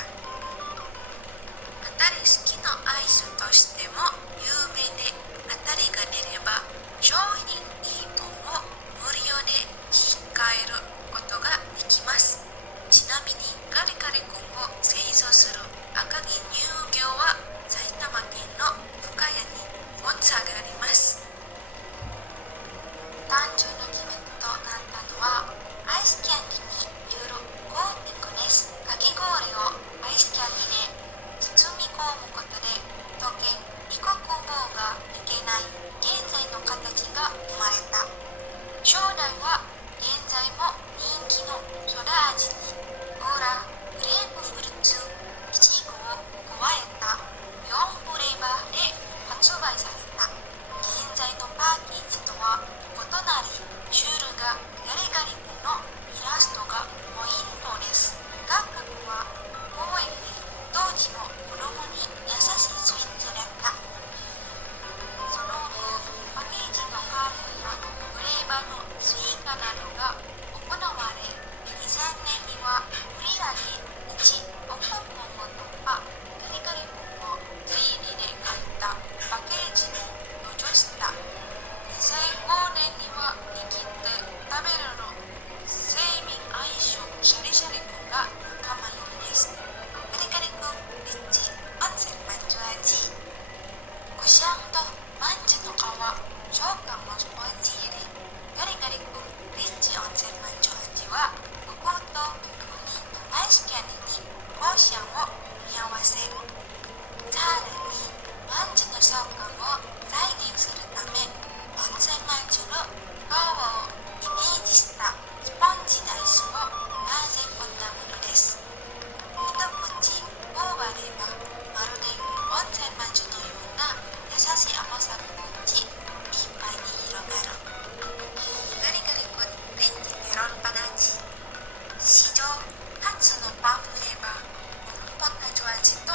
当たり好きのアイスとしても有名で、当たりが出れば商品1本を無料で引き換えることができます。ちなみにガリガリ君を製造する赤城乳業は埼玉県の深谷に本社があります。誕生の決めとなったのはアイスキャンディによるコーティングです。かき氷をアイスキャンディで包み込むことで溶けにくく棒がいけない現在の形が生まれた。将来は現在も人気のソダ味にコーラ、グレープフルーツ、イチゴを加えた4フレーバーで発売された。現在のパッケージとは異なり、シュールがガリガリ君のイラストがポイントです。価格は高円で当時の子供に優しいスイーツだった。その後、パッケージの変わりやフレーバーの追加などが行われ、2000年には売り上げ1億本を突破。ガリガリ君を 3D で描いたパッケージに登場した。2005年には握って食べれる生命相性シャリシャリ君が仲間入りです。ガリガリ君リッチ温泉まんじゅう味。こしあんとまんじゅうの皮、食感のスポンジ入り。ガリガリ君リッチ温泉まんじゅう味はココと海、アイスキャンディにこしあんを組み合わせ。さらにまんじゅうの食感を再現するため、温泉まんじゅうの皮をイメージしたスポンジダイスを混ぜ込んだものです。一口頬張ればまるで温泉まんじゅうのような優しい甘さの口いっぱいに広がる。ガリガリ君レンジメロンパナ味。史上初のパンフレーバー、ポンポンな味と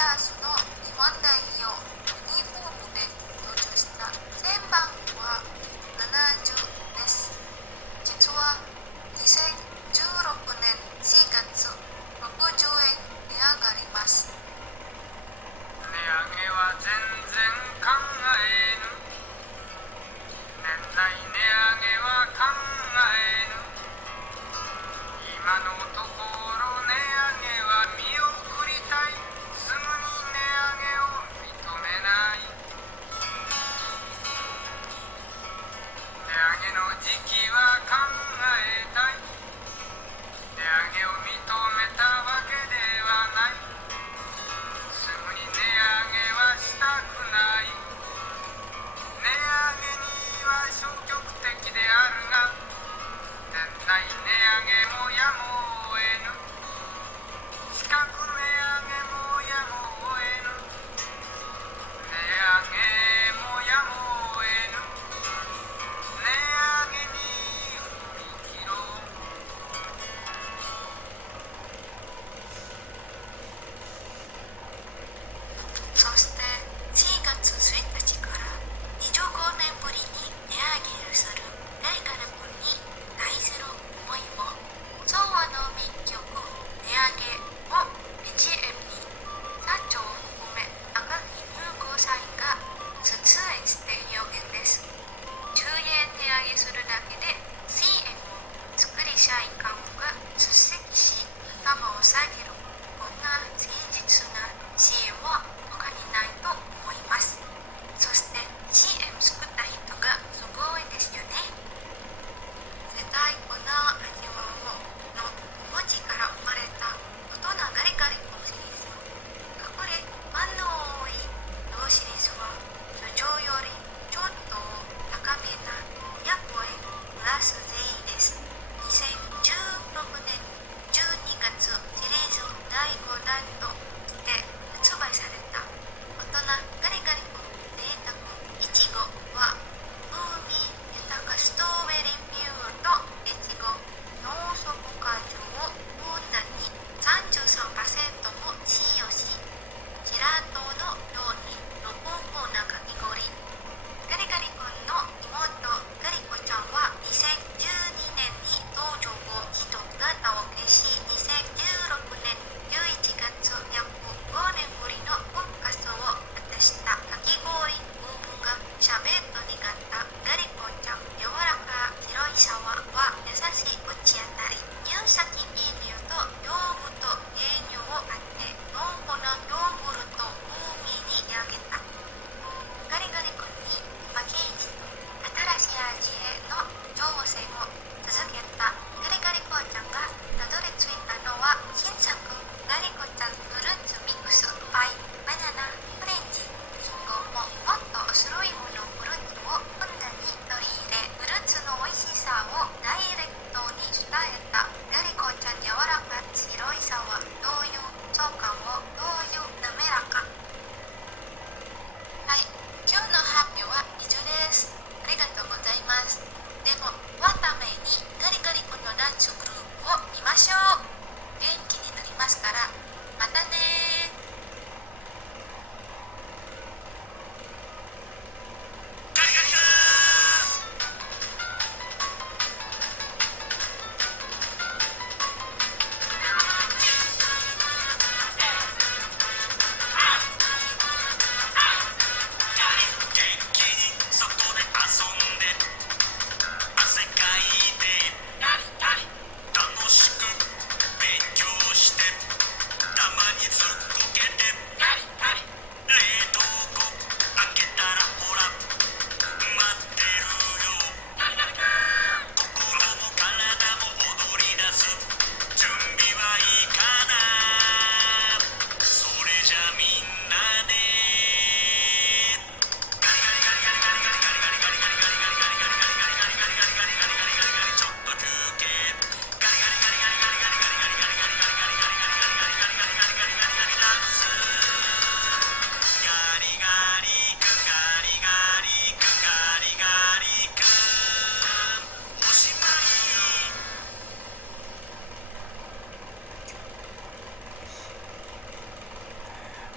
ダースの日本代表ユニフォームで登場した1000番は70です。実は2016年4月60円値上がります。値上げは全然考えぬ。年内値上げは考えぬ。今のところ値上げは見送りたい。すぐに値上げを認めない。値上げの時期は考えたい。値上げを認めたわけではない。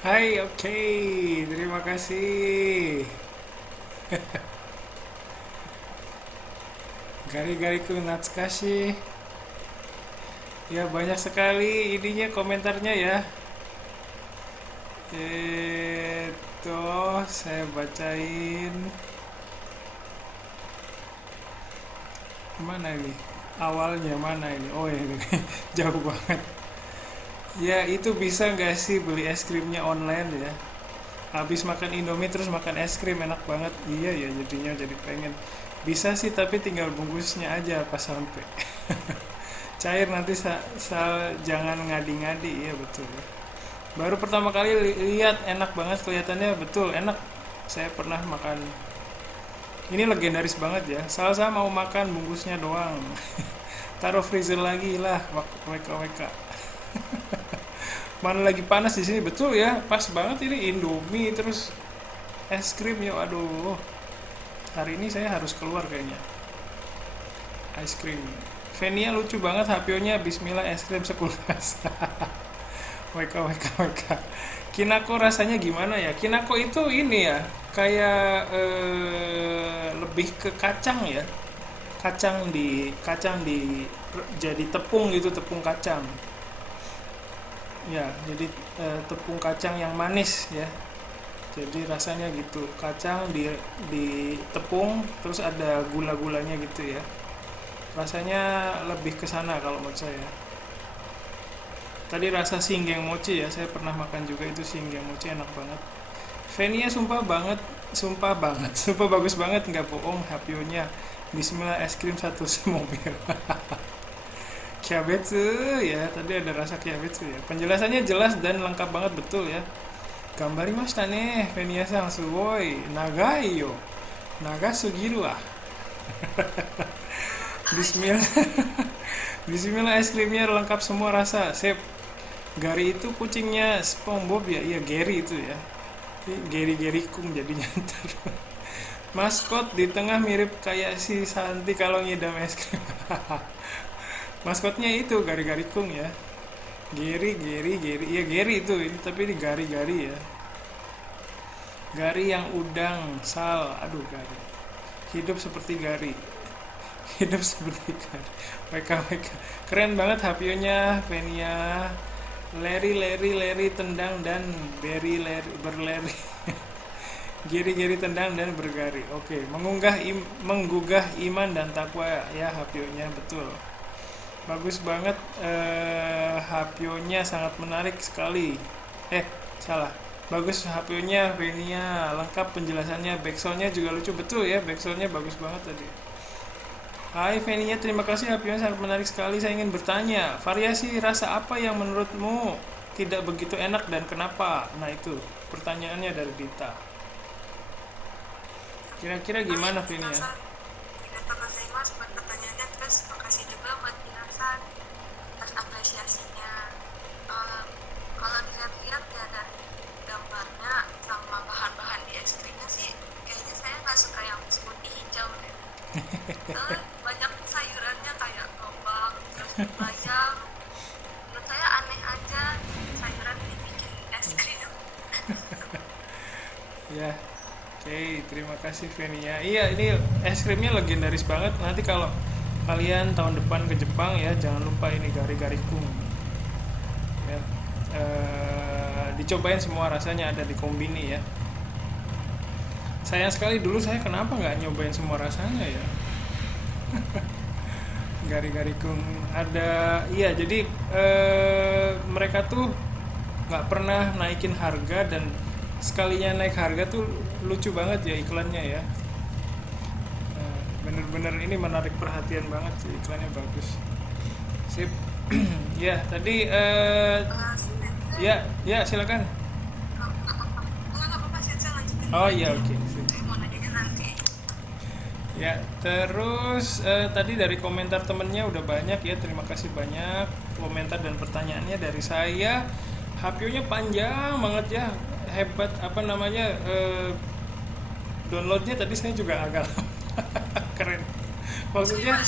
Hai, oke, terima kasih. Gari-gariku natsukashi. Ya banyak sekali ininya komentarnya ya. Saya bacain. Mana ini? Awalnya mana ini? Oh ini jauh banget. Ya itu bisa nggak sih beli es krimnya online ya? Habis makan Indomie terus makan es krim enak banget. Iya ya jadinya jadi pengen. Bisa sih tapi tinggal bungkusnya aja pas sampai. Cair nanti jangan ngadi-ngadi ya betul. Baru pertama kali lihat enak banget kelihatannya betul enak. Saya pernah makan. Ini legendaris banget ya. Salsa mau makan bungkusnya doang. Taruh freezer lagi lah WK. Mana lagi panas di sini betul ya. Pas banget ini Indomie terus es krim ya. Aduh. Hari ini saya harus keluar kayaknya. Es krim. Venia lucu banget HP-nya bismillah es krim sekulkas. WK. Kinako rasanya gimana ya? Kinako itu ini ya, kayak lebih ke kacang ya. Kacang di jadi tepung gitu, tepung kacang. Ya, jadi tepung kacang yang manis ya. Jadi rasanya gitu, kacang di tepung terus ada gula-gulanya gitu ya. Rasanya lebih ke sana kalau menurut saya. Tadi rasa singgeng mochi ya, saya pernah makan juga itu singgeng mochi enak banget. Venia sumpah bagus banget nggak bohong HP-nya. Bismillah es krim satu semobil. Kyabetsu ya, tadi ada rasa kyabetsu ya. Penjelasannya jelas dan lengkap banget betul ya. Gambarimashita ne, Venia-san sugoi nagai yo. Nagasugiru ah. Bismillah. Bismillah es krimnya lengkap semua rasa. Sip. Gary itu kucingnya SpongeBob ya, iya Gary itu ya. Gary Kung jadinya ntar. Maskot di tengah mirip kayak si Santi kalau ngidam es krim. Maskotnya itu Gary Kung ya. Gary, iya Gary itu, tapi ini Gary ya. Gary yang udang, sal, aduh Gary. Hidup seperti Gary. WK. Keren banget HP-nya Venia. Larry tendang dan berleri. Giri tendang dan bergari. Oke, menggugah iman dan takwa ya HP-nya betul. Bagus banget HP-nya sangat menarik sekali. Salah. Bagus HP-nya Venia, lengkap penjelasannya, backsound-nya juga lucu betul ya, backsound-nya bagus banget tadi. Hai Venia, terima kasih HP-nya sangat menarik sekali. Saya ingin bertanya, variasi rasa apa yang menurutmu tidak begitu enak dan kenapa? Nah itu pertanyaannya dari Dita. Kira-kira gimana Venia? Terima kasih mas buat pertanyaannya, terus makasih juga buat penjelasan atas apresiasinya. Kalau dilihat-lihat ya dari gambarnya sama bahan-bahan di es krimnya sih, kayaknya saya nggak suka yang smoothie hijau deh. Soalnya banyak sayurannya kayak lobak, terus bayam. Menurut saya aneh aja sayuran dibikin es krim. Ya, oke, terima kasih Venia. Iya, ini es krimnya legendaris banget. Nanti kalau kalian tahun depan ke Jepang ya, jangan lupa ini Gari Kung. Ya, dicobain semua rasanya ada di Kombini ya. Sayang sekali dulu saya kenapa nggak nyobain semua rasanya ya. Gari Kung ada, iya jadi mereka tuh nggak pernah naikin harga dan sekalinya naik harga tuh lucu banget ya iklannya ya. Bener-bener ini menarik perhatian banget sih, iklannya bagus. Sip. Ya tadi ya silakan. Nggak apa-apa sih, saya lanjutin. Oh iya oke. Saya mau nanya nanti. Ya terus tadi dari komentar temennya udah banyak ya, terima kasih banyak komentar dan pertanyaannya dari saya. HP-nya panjang banget ya, hebat downloadnya tadi saya juga agak keren. Maksudnya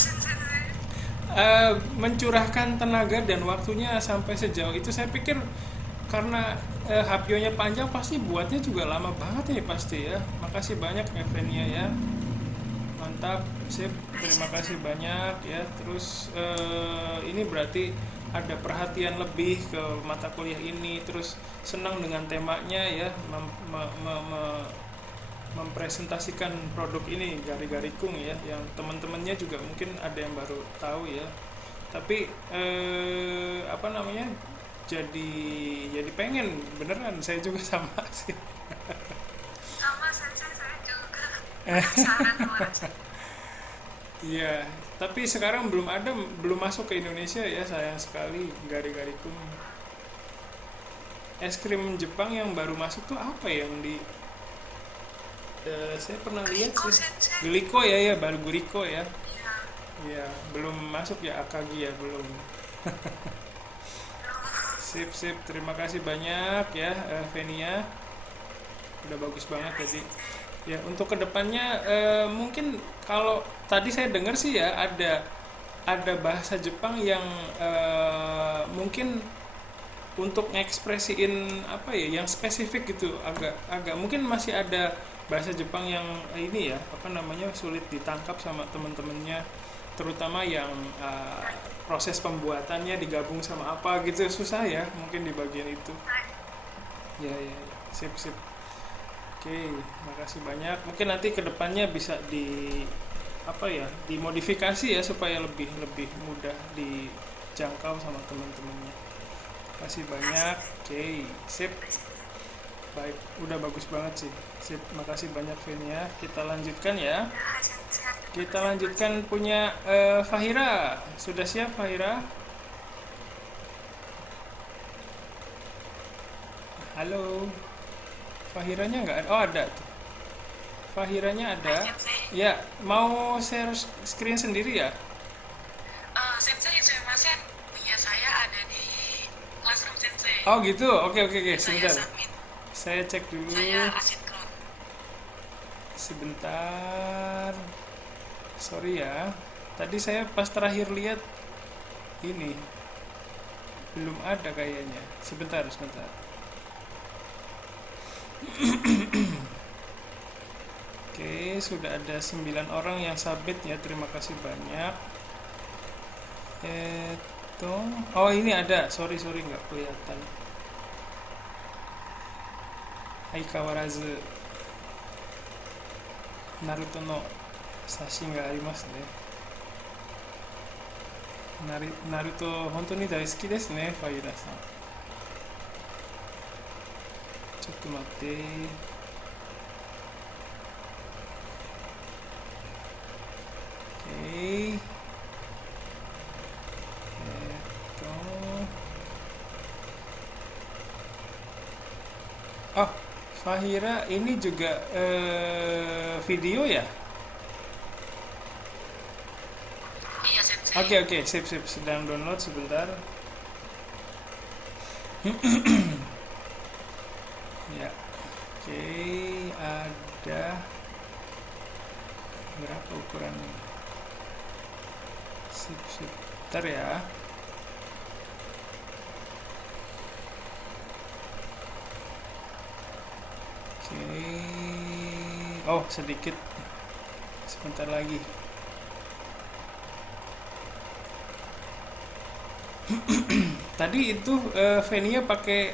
mencurahkan tenaga dan waktunya sampai sejauh itu, saya pikir karena Hapyonya panjang pasti buatnya juga lama banget ini pasti ya. Makasih banyak Evenia ya. Mantap, sip. Terima kasih banyak ya. Terus ini berarti ada perhatian lebih ke mata kuliah ini. Terus senang dengan temanya ya, mempresentasikan produk ini Gari-Gari Kung ya. Yang teman-temannya juga mungkin ada yang baru tahu ya. Tapi apa namanya? Jadi pengen beneran, saya juga sama sih. Sama sensei, saya juga penasaran banget. Iya, tapi sekarang belum masuk ke Indonesia ya, sayang sekali Gari-Gari Kung. Es krim Jepang yang baru masuk tuh apa yang di saya pernah lihat Guriko, sih. sensei. Guriko ya, baru Guriko ya. Iya. Iya, belum masuk ya Akagi ya, belum. Sip, terima kasih banyak ya Venia. Udah bagus banget tadi. Ya, untuk kedepannya mungkin kalau tadi saya dengar sih ya ada bahasa Jepang yang mungkin untuk ngekspresiin apa ya, yang spesifik gitu, agak mungkin masih ada bahasa Jepang yang ini ya, apa namanya, sulit ditangkap sama teman-temannya, terutama yang proses pembuatannya digabung sama apa gitu, susah ya mungkin di bagian itu. Ya, sip. Oke, makasih banyak. Mungkin nanti kedepannya bisa dimodifikasi ya supaya lebih mudah dijangkau sama teman-temannya. Makasih banyak. Oke, sip. Baik, udah bagus banget sih. Sip, makasih banyak Venia. Kita lanjutkan ya. Kita lanjutkan punya Fahira. Sudah siap Fahira? Halo. Fahiranya nggak ada? Oh, ada tuh. Fahiranya ada. Ya, mau share screen sendiri ya? Sensei, sumimasen. Punya saya ada di Classroom Sensei. Oh gitu. Oke. Saya Sebentar. submit. Saya cek dulu. Saya asinkron. Sebentar. Sorry ya. Tadi saya pas terakhir lihat ini belum ada kayaknya. Sebentar. Oke, sudah ada 9 orang yang submit ya. Terima kasih banyak. Oh ini ada. Sorry nggak kelihatan. Aikawarazu Naruto no sashin ga arimasu ne. Naruto 本当に大好きですね、ファイラさん。ちょっと待って。Okay. Oh, Fahira ini juga video ya? Iya, Sensei. Oke, sip, sedang download sebentar. Ya, oke, ada berapa ukurannya? Sip, bentar ya. Oke, oh sedikit, sebentar lagi. Tadi itu Venia pakai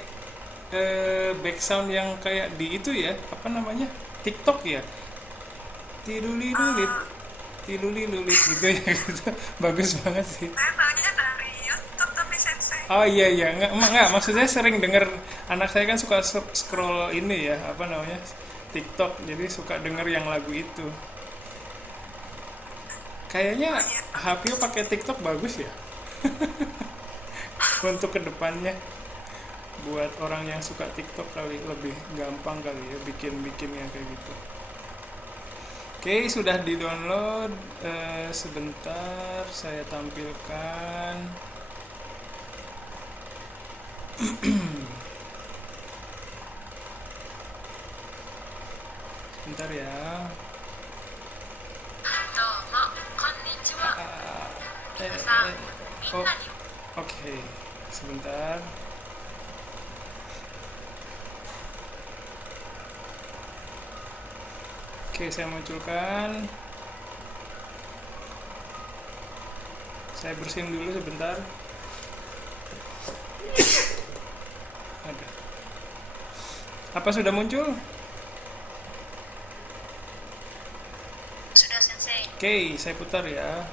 background yang kayak di itu ya, apa namanya, TikTok ya, tilulilulit gitu ya, gitu. Bagus banget sih. Saya tahunya dari YouTube tapi sensei. Oh iya, nggak, maksudnya sering denger, anak saya kan suka scroll ini ya, apa namanya, TikTok, jadi suka denger yang lagu itu. Kayaknya Hapyo pakai TikTok bagus ya. Untuk kedepannya buat orang yang suka TikTok kali lebih gampang kali ya bikin yang kayak gitu. Oke, sudah di-download. Sebentar saya tampilkan. Sebentar ya. Domo, konnichiwa. Minasan, minna ni Oke, sebentar. Oke, saya munculkan. Saya bersihin dulu sebentar. Ada. Apa sudah muncul? Sudah sensei. Oke, saya putar ya.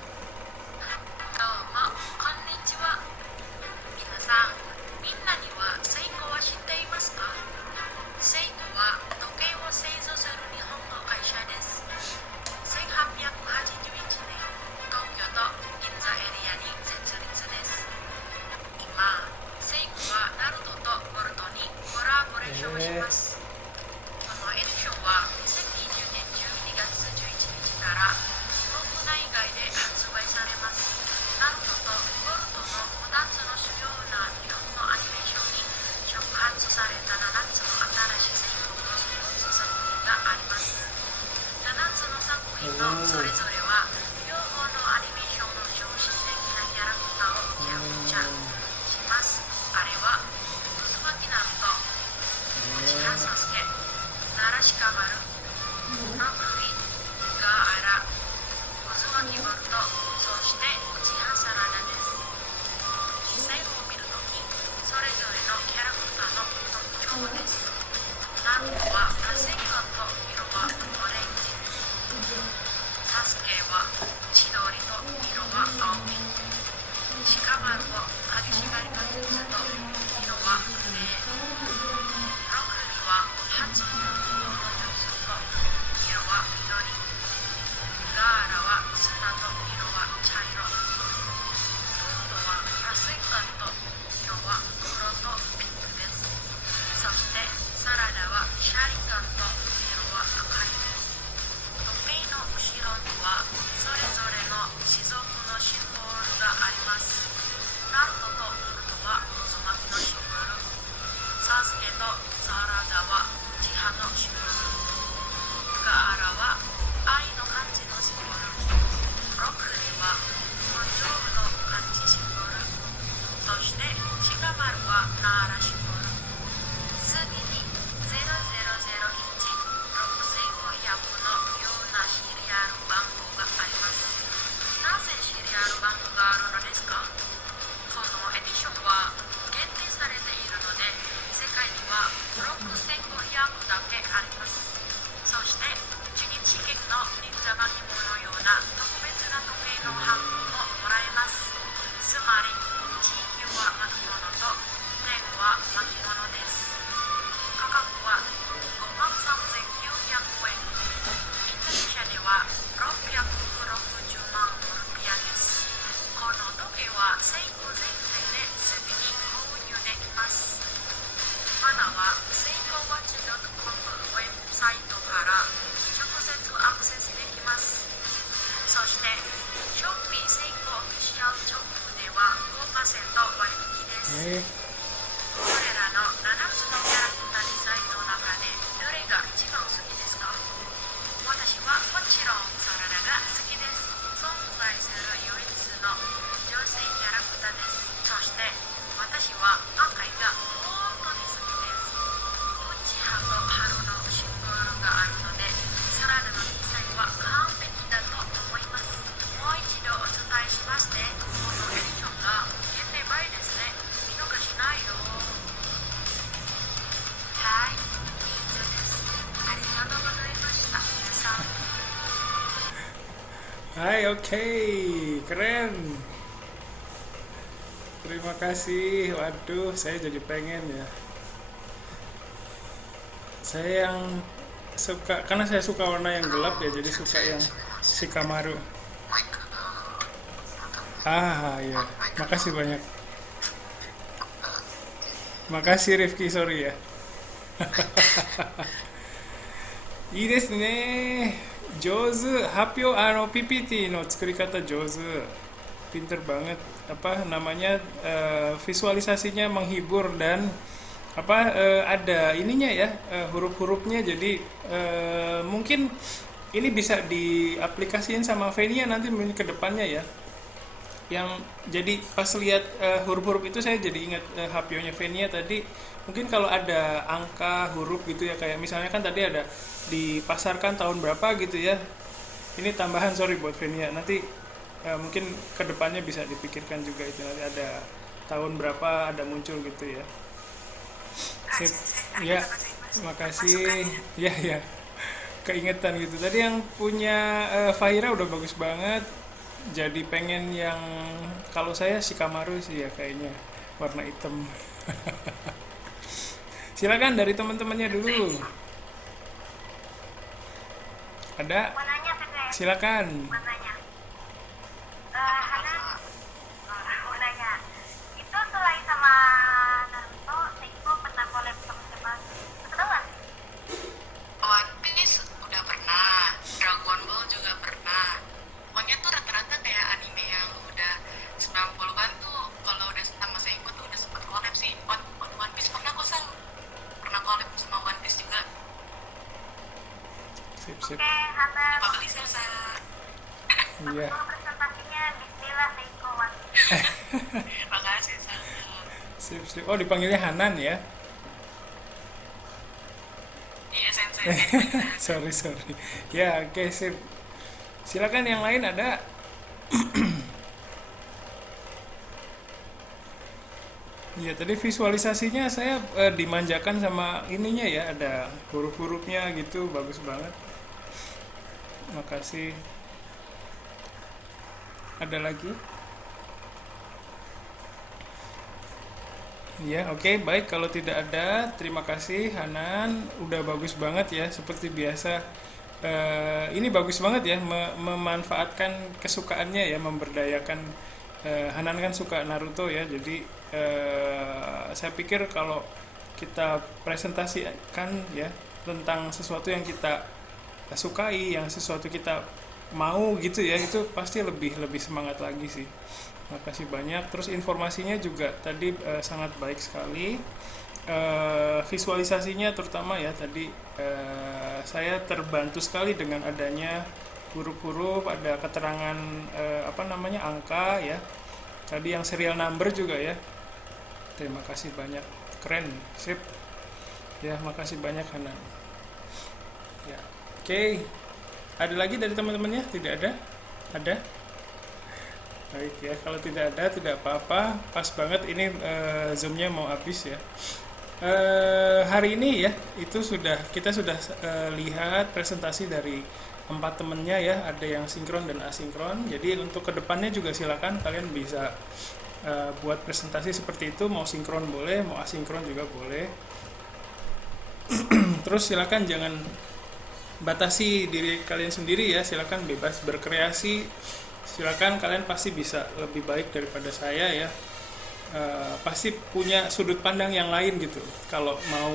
どうもこんにちは。皆さん、みんなにはセイコは知っていますか？セイコは時計を製造する日本の会社です。1881年、東京都銀座エリアに設立です。今、セイコはナルトとボルトにコラボレーションします。このエディションは2020年12月11日から国内外で発売されます。ナルトとボルトの2つの主要な日本のアニメーションに触発された7つの新しいセイコのスポーツ作品があります。7つの作品のそれぞれは両方のアニメーションの常識的なキャラクターをキャプチャーします。あれは渦巻きナルト、内葉サスケ、ナラシカマル、ロクリ、ガーアラ、渦巻きボルト、そして内葉サラダです。線を見るとき、それぞれのキャラクターの特徴です。ナルトは螺旋感と色はオレンジ、サスケは千鳥と色は青み、シカマルは激しがりの術と色はグレー、ロクリは発光の術と色は緑、ガーラは砂と色は茶色、ボルトは螺旋感と色は黒とピンクです。そしてサラダはシャリカンと色は赤いです。時計の後ろにはそれぞれの種族のシンボルがあります。ナルトとボルトは渦巻きのシンボル、サスケとサラダは内葉のシンボル、ガーラは愛の漢字のシンボル、ロクリは根性の漢字シンボル、そしてシカマルはナーラシンボル。次に00016500のようなシリアル番号があります。なぜシリアル番号があるのですか？このエディションは限定されているので、世界には6500だけあります。そして中日圏の忍者巻物のような特別な時計のハンコももらえます。つまり地域は巻物と天は巻物です。価格は53,900円。インドネシアでは660万ルピアです。この時計はセイコ全体ですぐに購入できます。まだはセイコウォッチ .com ウェブサイトから直接アクセスできます。そしてショッピーセイコオフィシャルショップでは 5% 割引です。これらの7つのキャラクターデザインの中でどれが一番好きですか？私はもちろんサラダが好きです。存在する唯一の女性キャラクターです。そして私は赤いが本当に好きです。内葉と春のシンボルがあるので、サラダのデザインは完璧だと思います。もう一度お伝えしますね。このエディションが限定倍ですね。見逃しないよ。はい、いいです。ありがとうございました。皆さん。Hai, oke, keren. Terima kasih. Waduh, saya jadi pengen ya. Saya yang suka, karena saya suka warna yang gelap ya, jadi suka yang Shikamaru. Ya, makasih banyak. Makasih Rifki, sorry ya. いいですね。上手。発表PPT の作り方上手. Pinter banget. Apa namanya, visualisasinya menghibur dan ada ininya ya, huruf-hurufnya. Jadi mungkin ini bisa diaplikasiin sama Venia nanti ke depannya ya. yang jadi pas lihat huruf-huruf itu saya jadi ingat Hapyo-nya Venia tadi. Mungkin kalau ada angka huruf gitu ya, kayak misalnya kan tadi ada dipasarkan tahun berapa gitu ya. Ini tambahan, sorry buat Venia, nanti mungkin kedepannya bisa dipikirkan juga itu, nanti ada tahun berapa ada muncul gitu ya. Sip. Ya, terima kasih. Ya, ya. Keingetan gitu. Tadi yang punya Fahira udah bagus banget. Jadi pengen yang, kalau saya Shikamaru sih ya kayaknya warna hitam. Silakan dari teman-temannya dulu. Ada? Mau nanya Tete? Silakan. Mau nanya. Hanan, mau nanya. Itu selain sama Naruto, Seiko pernah collab sama siapa? Tahu nggak? One Piece udah pernah, Dragon Ball juga pernah. Pokoknya tuh rata-rata kayak anime yang udah 90-an tuh kalau udah sama Seiko tuh udah sempet collab sih. One Piece pernah kok Sal. Pernah collab sama One Piece juga. Sip, sip. Oke, Hanan. Coba beli Sal. Iya. Kalau presentasinya Bismillah Seiko One. Makasih Sal. Sip, sip. Oh, dipanggilnya Hanan ya. Iya sensei. Sorry. Ya, oke, sip. Silakan yang lain ada. Ya, tadi visualisasinya saya dimanjakan sama ininya ya, ada huruf-hurufnya gitu, bagus banget. Makasih. Ada lagi? Ya, oke, baik. Kalau tidak ada, terima kasih Hanan. Udah bagus banget ya, seperti biasa. Ini bagus banget ya, memanfaatkan kesukaannya ya, memberdayakan. Hanan kan suka Naruto ya, jadi saya pikir kalau kita presentasikan ya tentang sesuatu yang kita sukai, yang sesuatu kita mau gitu ya, itu pasti lebih semangat lagi sih. Makasih banyak. Terus informasinya juga tadi sangat baik sekali. Visualisasinya terutama ya tadi saya terbantu sekali dengan adanya huruf-huruf, ada keterangan angka ya. Tadi yang serial number juga ya. Terima kasih banyak. Keren, sip. Ya, makasih banyak Hanan. Ya. Oke. Ada lagi dari teman-temannya? Tidak ada? Ada? Baik ya, kalau tidak ada tidak apa-apa. Pas banget ini Zoom-nya mau habis ya. Hari ini ya itu kita sudah lihat presentasi dari 4 temennya ya, ada yang sinkron dan asinkron. Jadi untuk kedepannya juga silakan kalian bisa buat presentasi seperti itu, mau sinkron boleh, mau asinkron juga boleh. Terus silakan jangan batasi diri kalian sendiri ya, silakan bebas berkreasi. Silakan, kalian pasti bisa lebih baik daripada saya ya. Pasti punya sudut pandang yang lain gitu. Kalau mau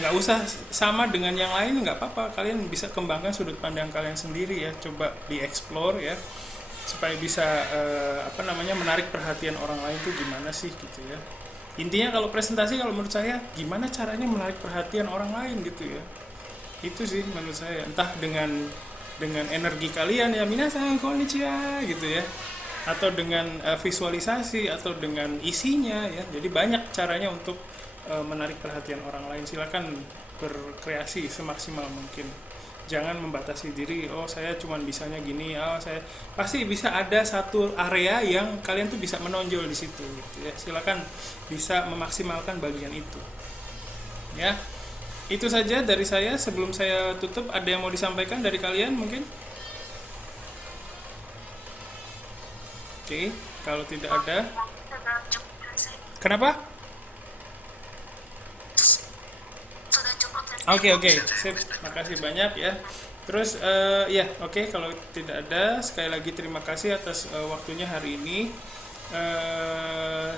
nggak usah sama dengan yang lain nggak apa-apa, kalian bisa kembangkan sudut pandang kalian sendiri ya, coba dieksplor ya, supaya bisa menarik perhatian orang lain tuh gimana sih gitu ya. Intinya kalau presentasi, kalau menurut saya gimana caranya menarik perhatian orang lain gitu ya, itu sih menurut saya. Entah dengan energi kalian ya, minasan konnichiwa gitu ya, atau dengan visualisasi, atau dengan isinya ya. Jadi banyak caranya untuk menarik perhatian orang lain. Silakan berkreasi semaksimal mungkin. Jangan membatasi diri, oh saya cuma bisanya gini, saya pasti bisa ada satu area yang kalian tuh bisa menonjol di situ gitu ya. Silakan bisa memaksimalkan bagian itu. Ya. Itu saja dari saya. Sebelum saya tutup, ada yang mau disampaikan dari kalian mungkin? Oke, kalau tidak ada. Kenapa? Oke, sip. Makasih banyak ya. Terus kalau tidak ada, sekali lagi terima kasih atas waktunya hari ini.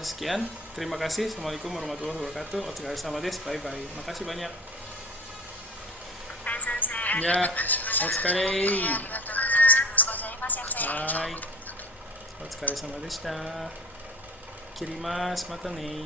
Sekian, terima kasih. Assalamualaikum warahmatullahi wabarakatuh. Otsukare desu. Bye bye. Makasih banyak. Ya, otsukare. Hai. Otsukare sama deshita. Kirimasu, mata ne.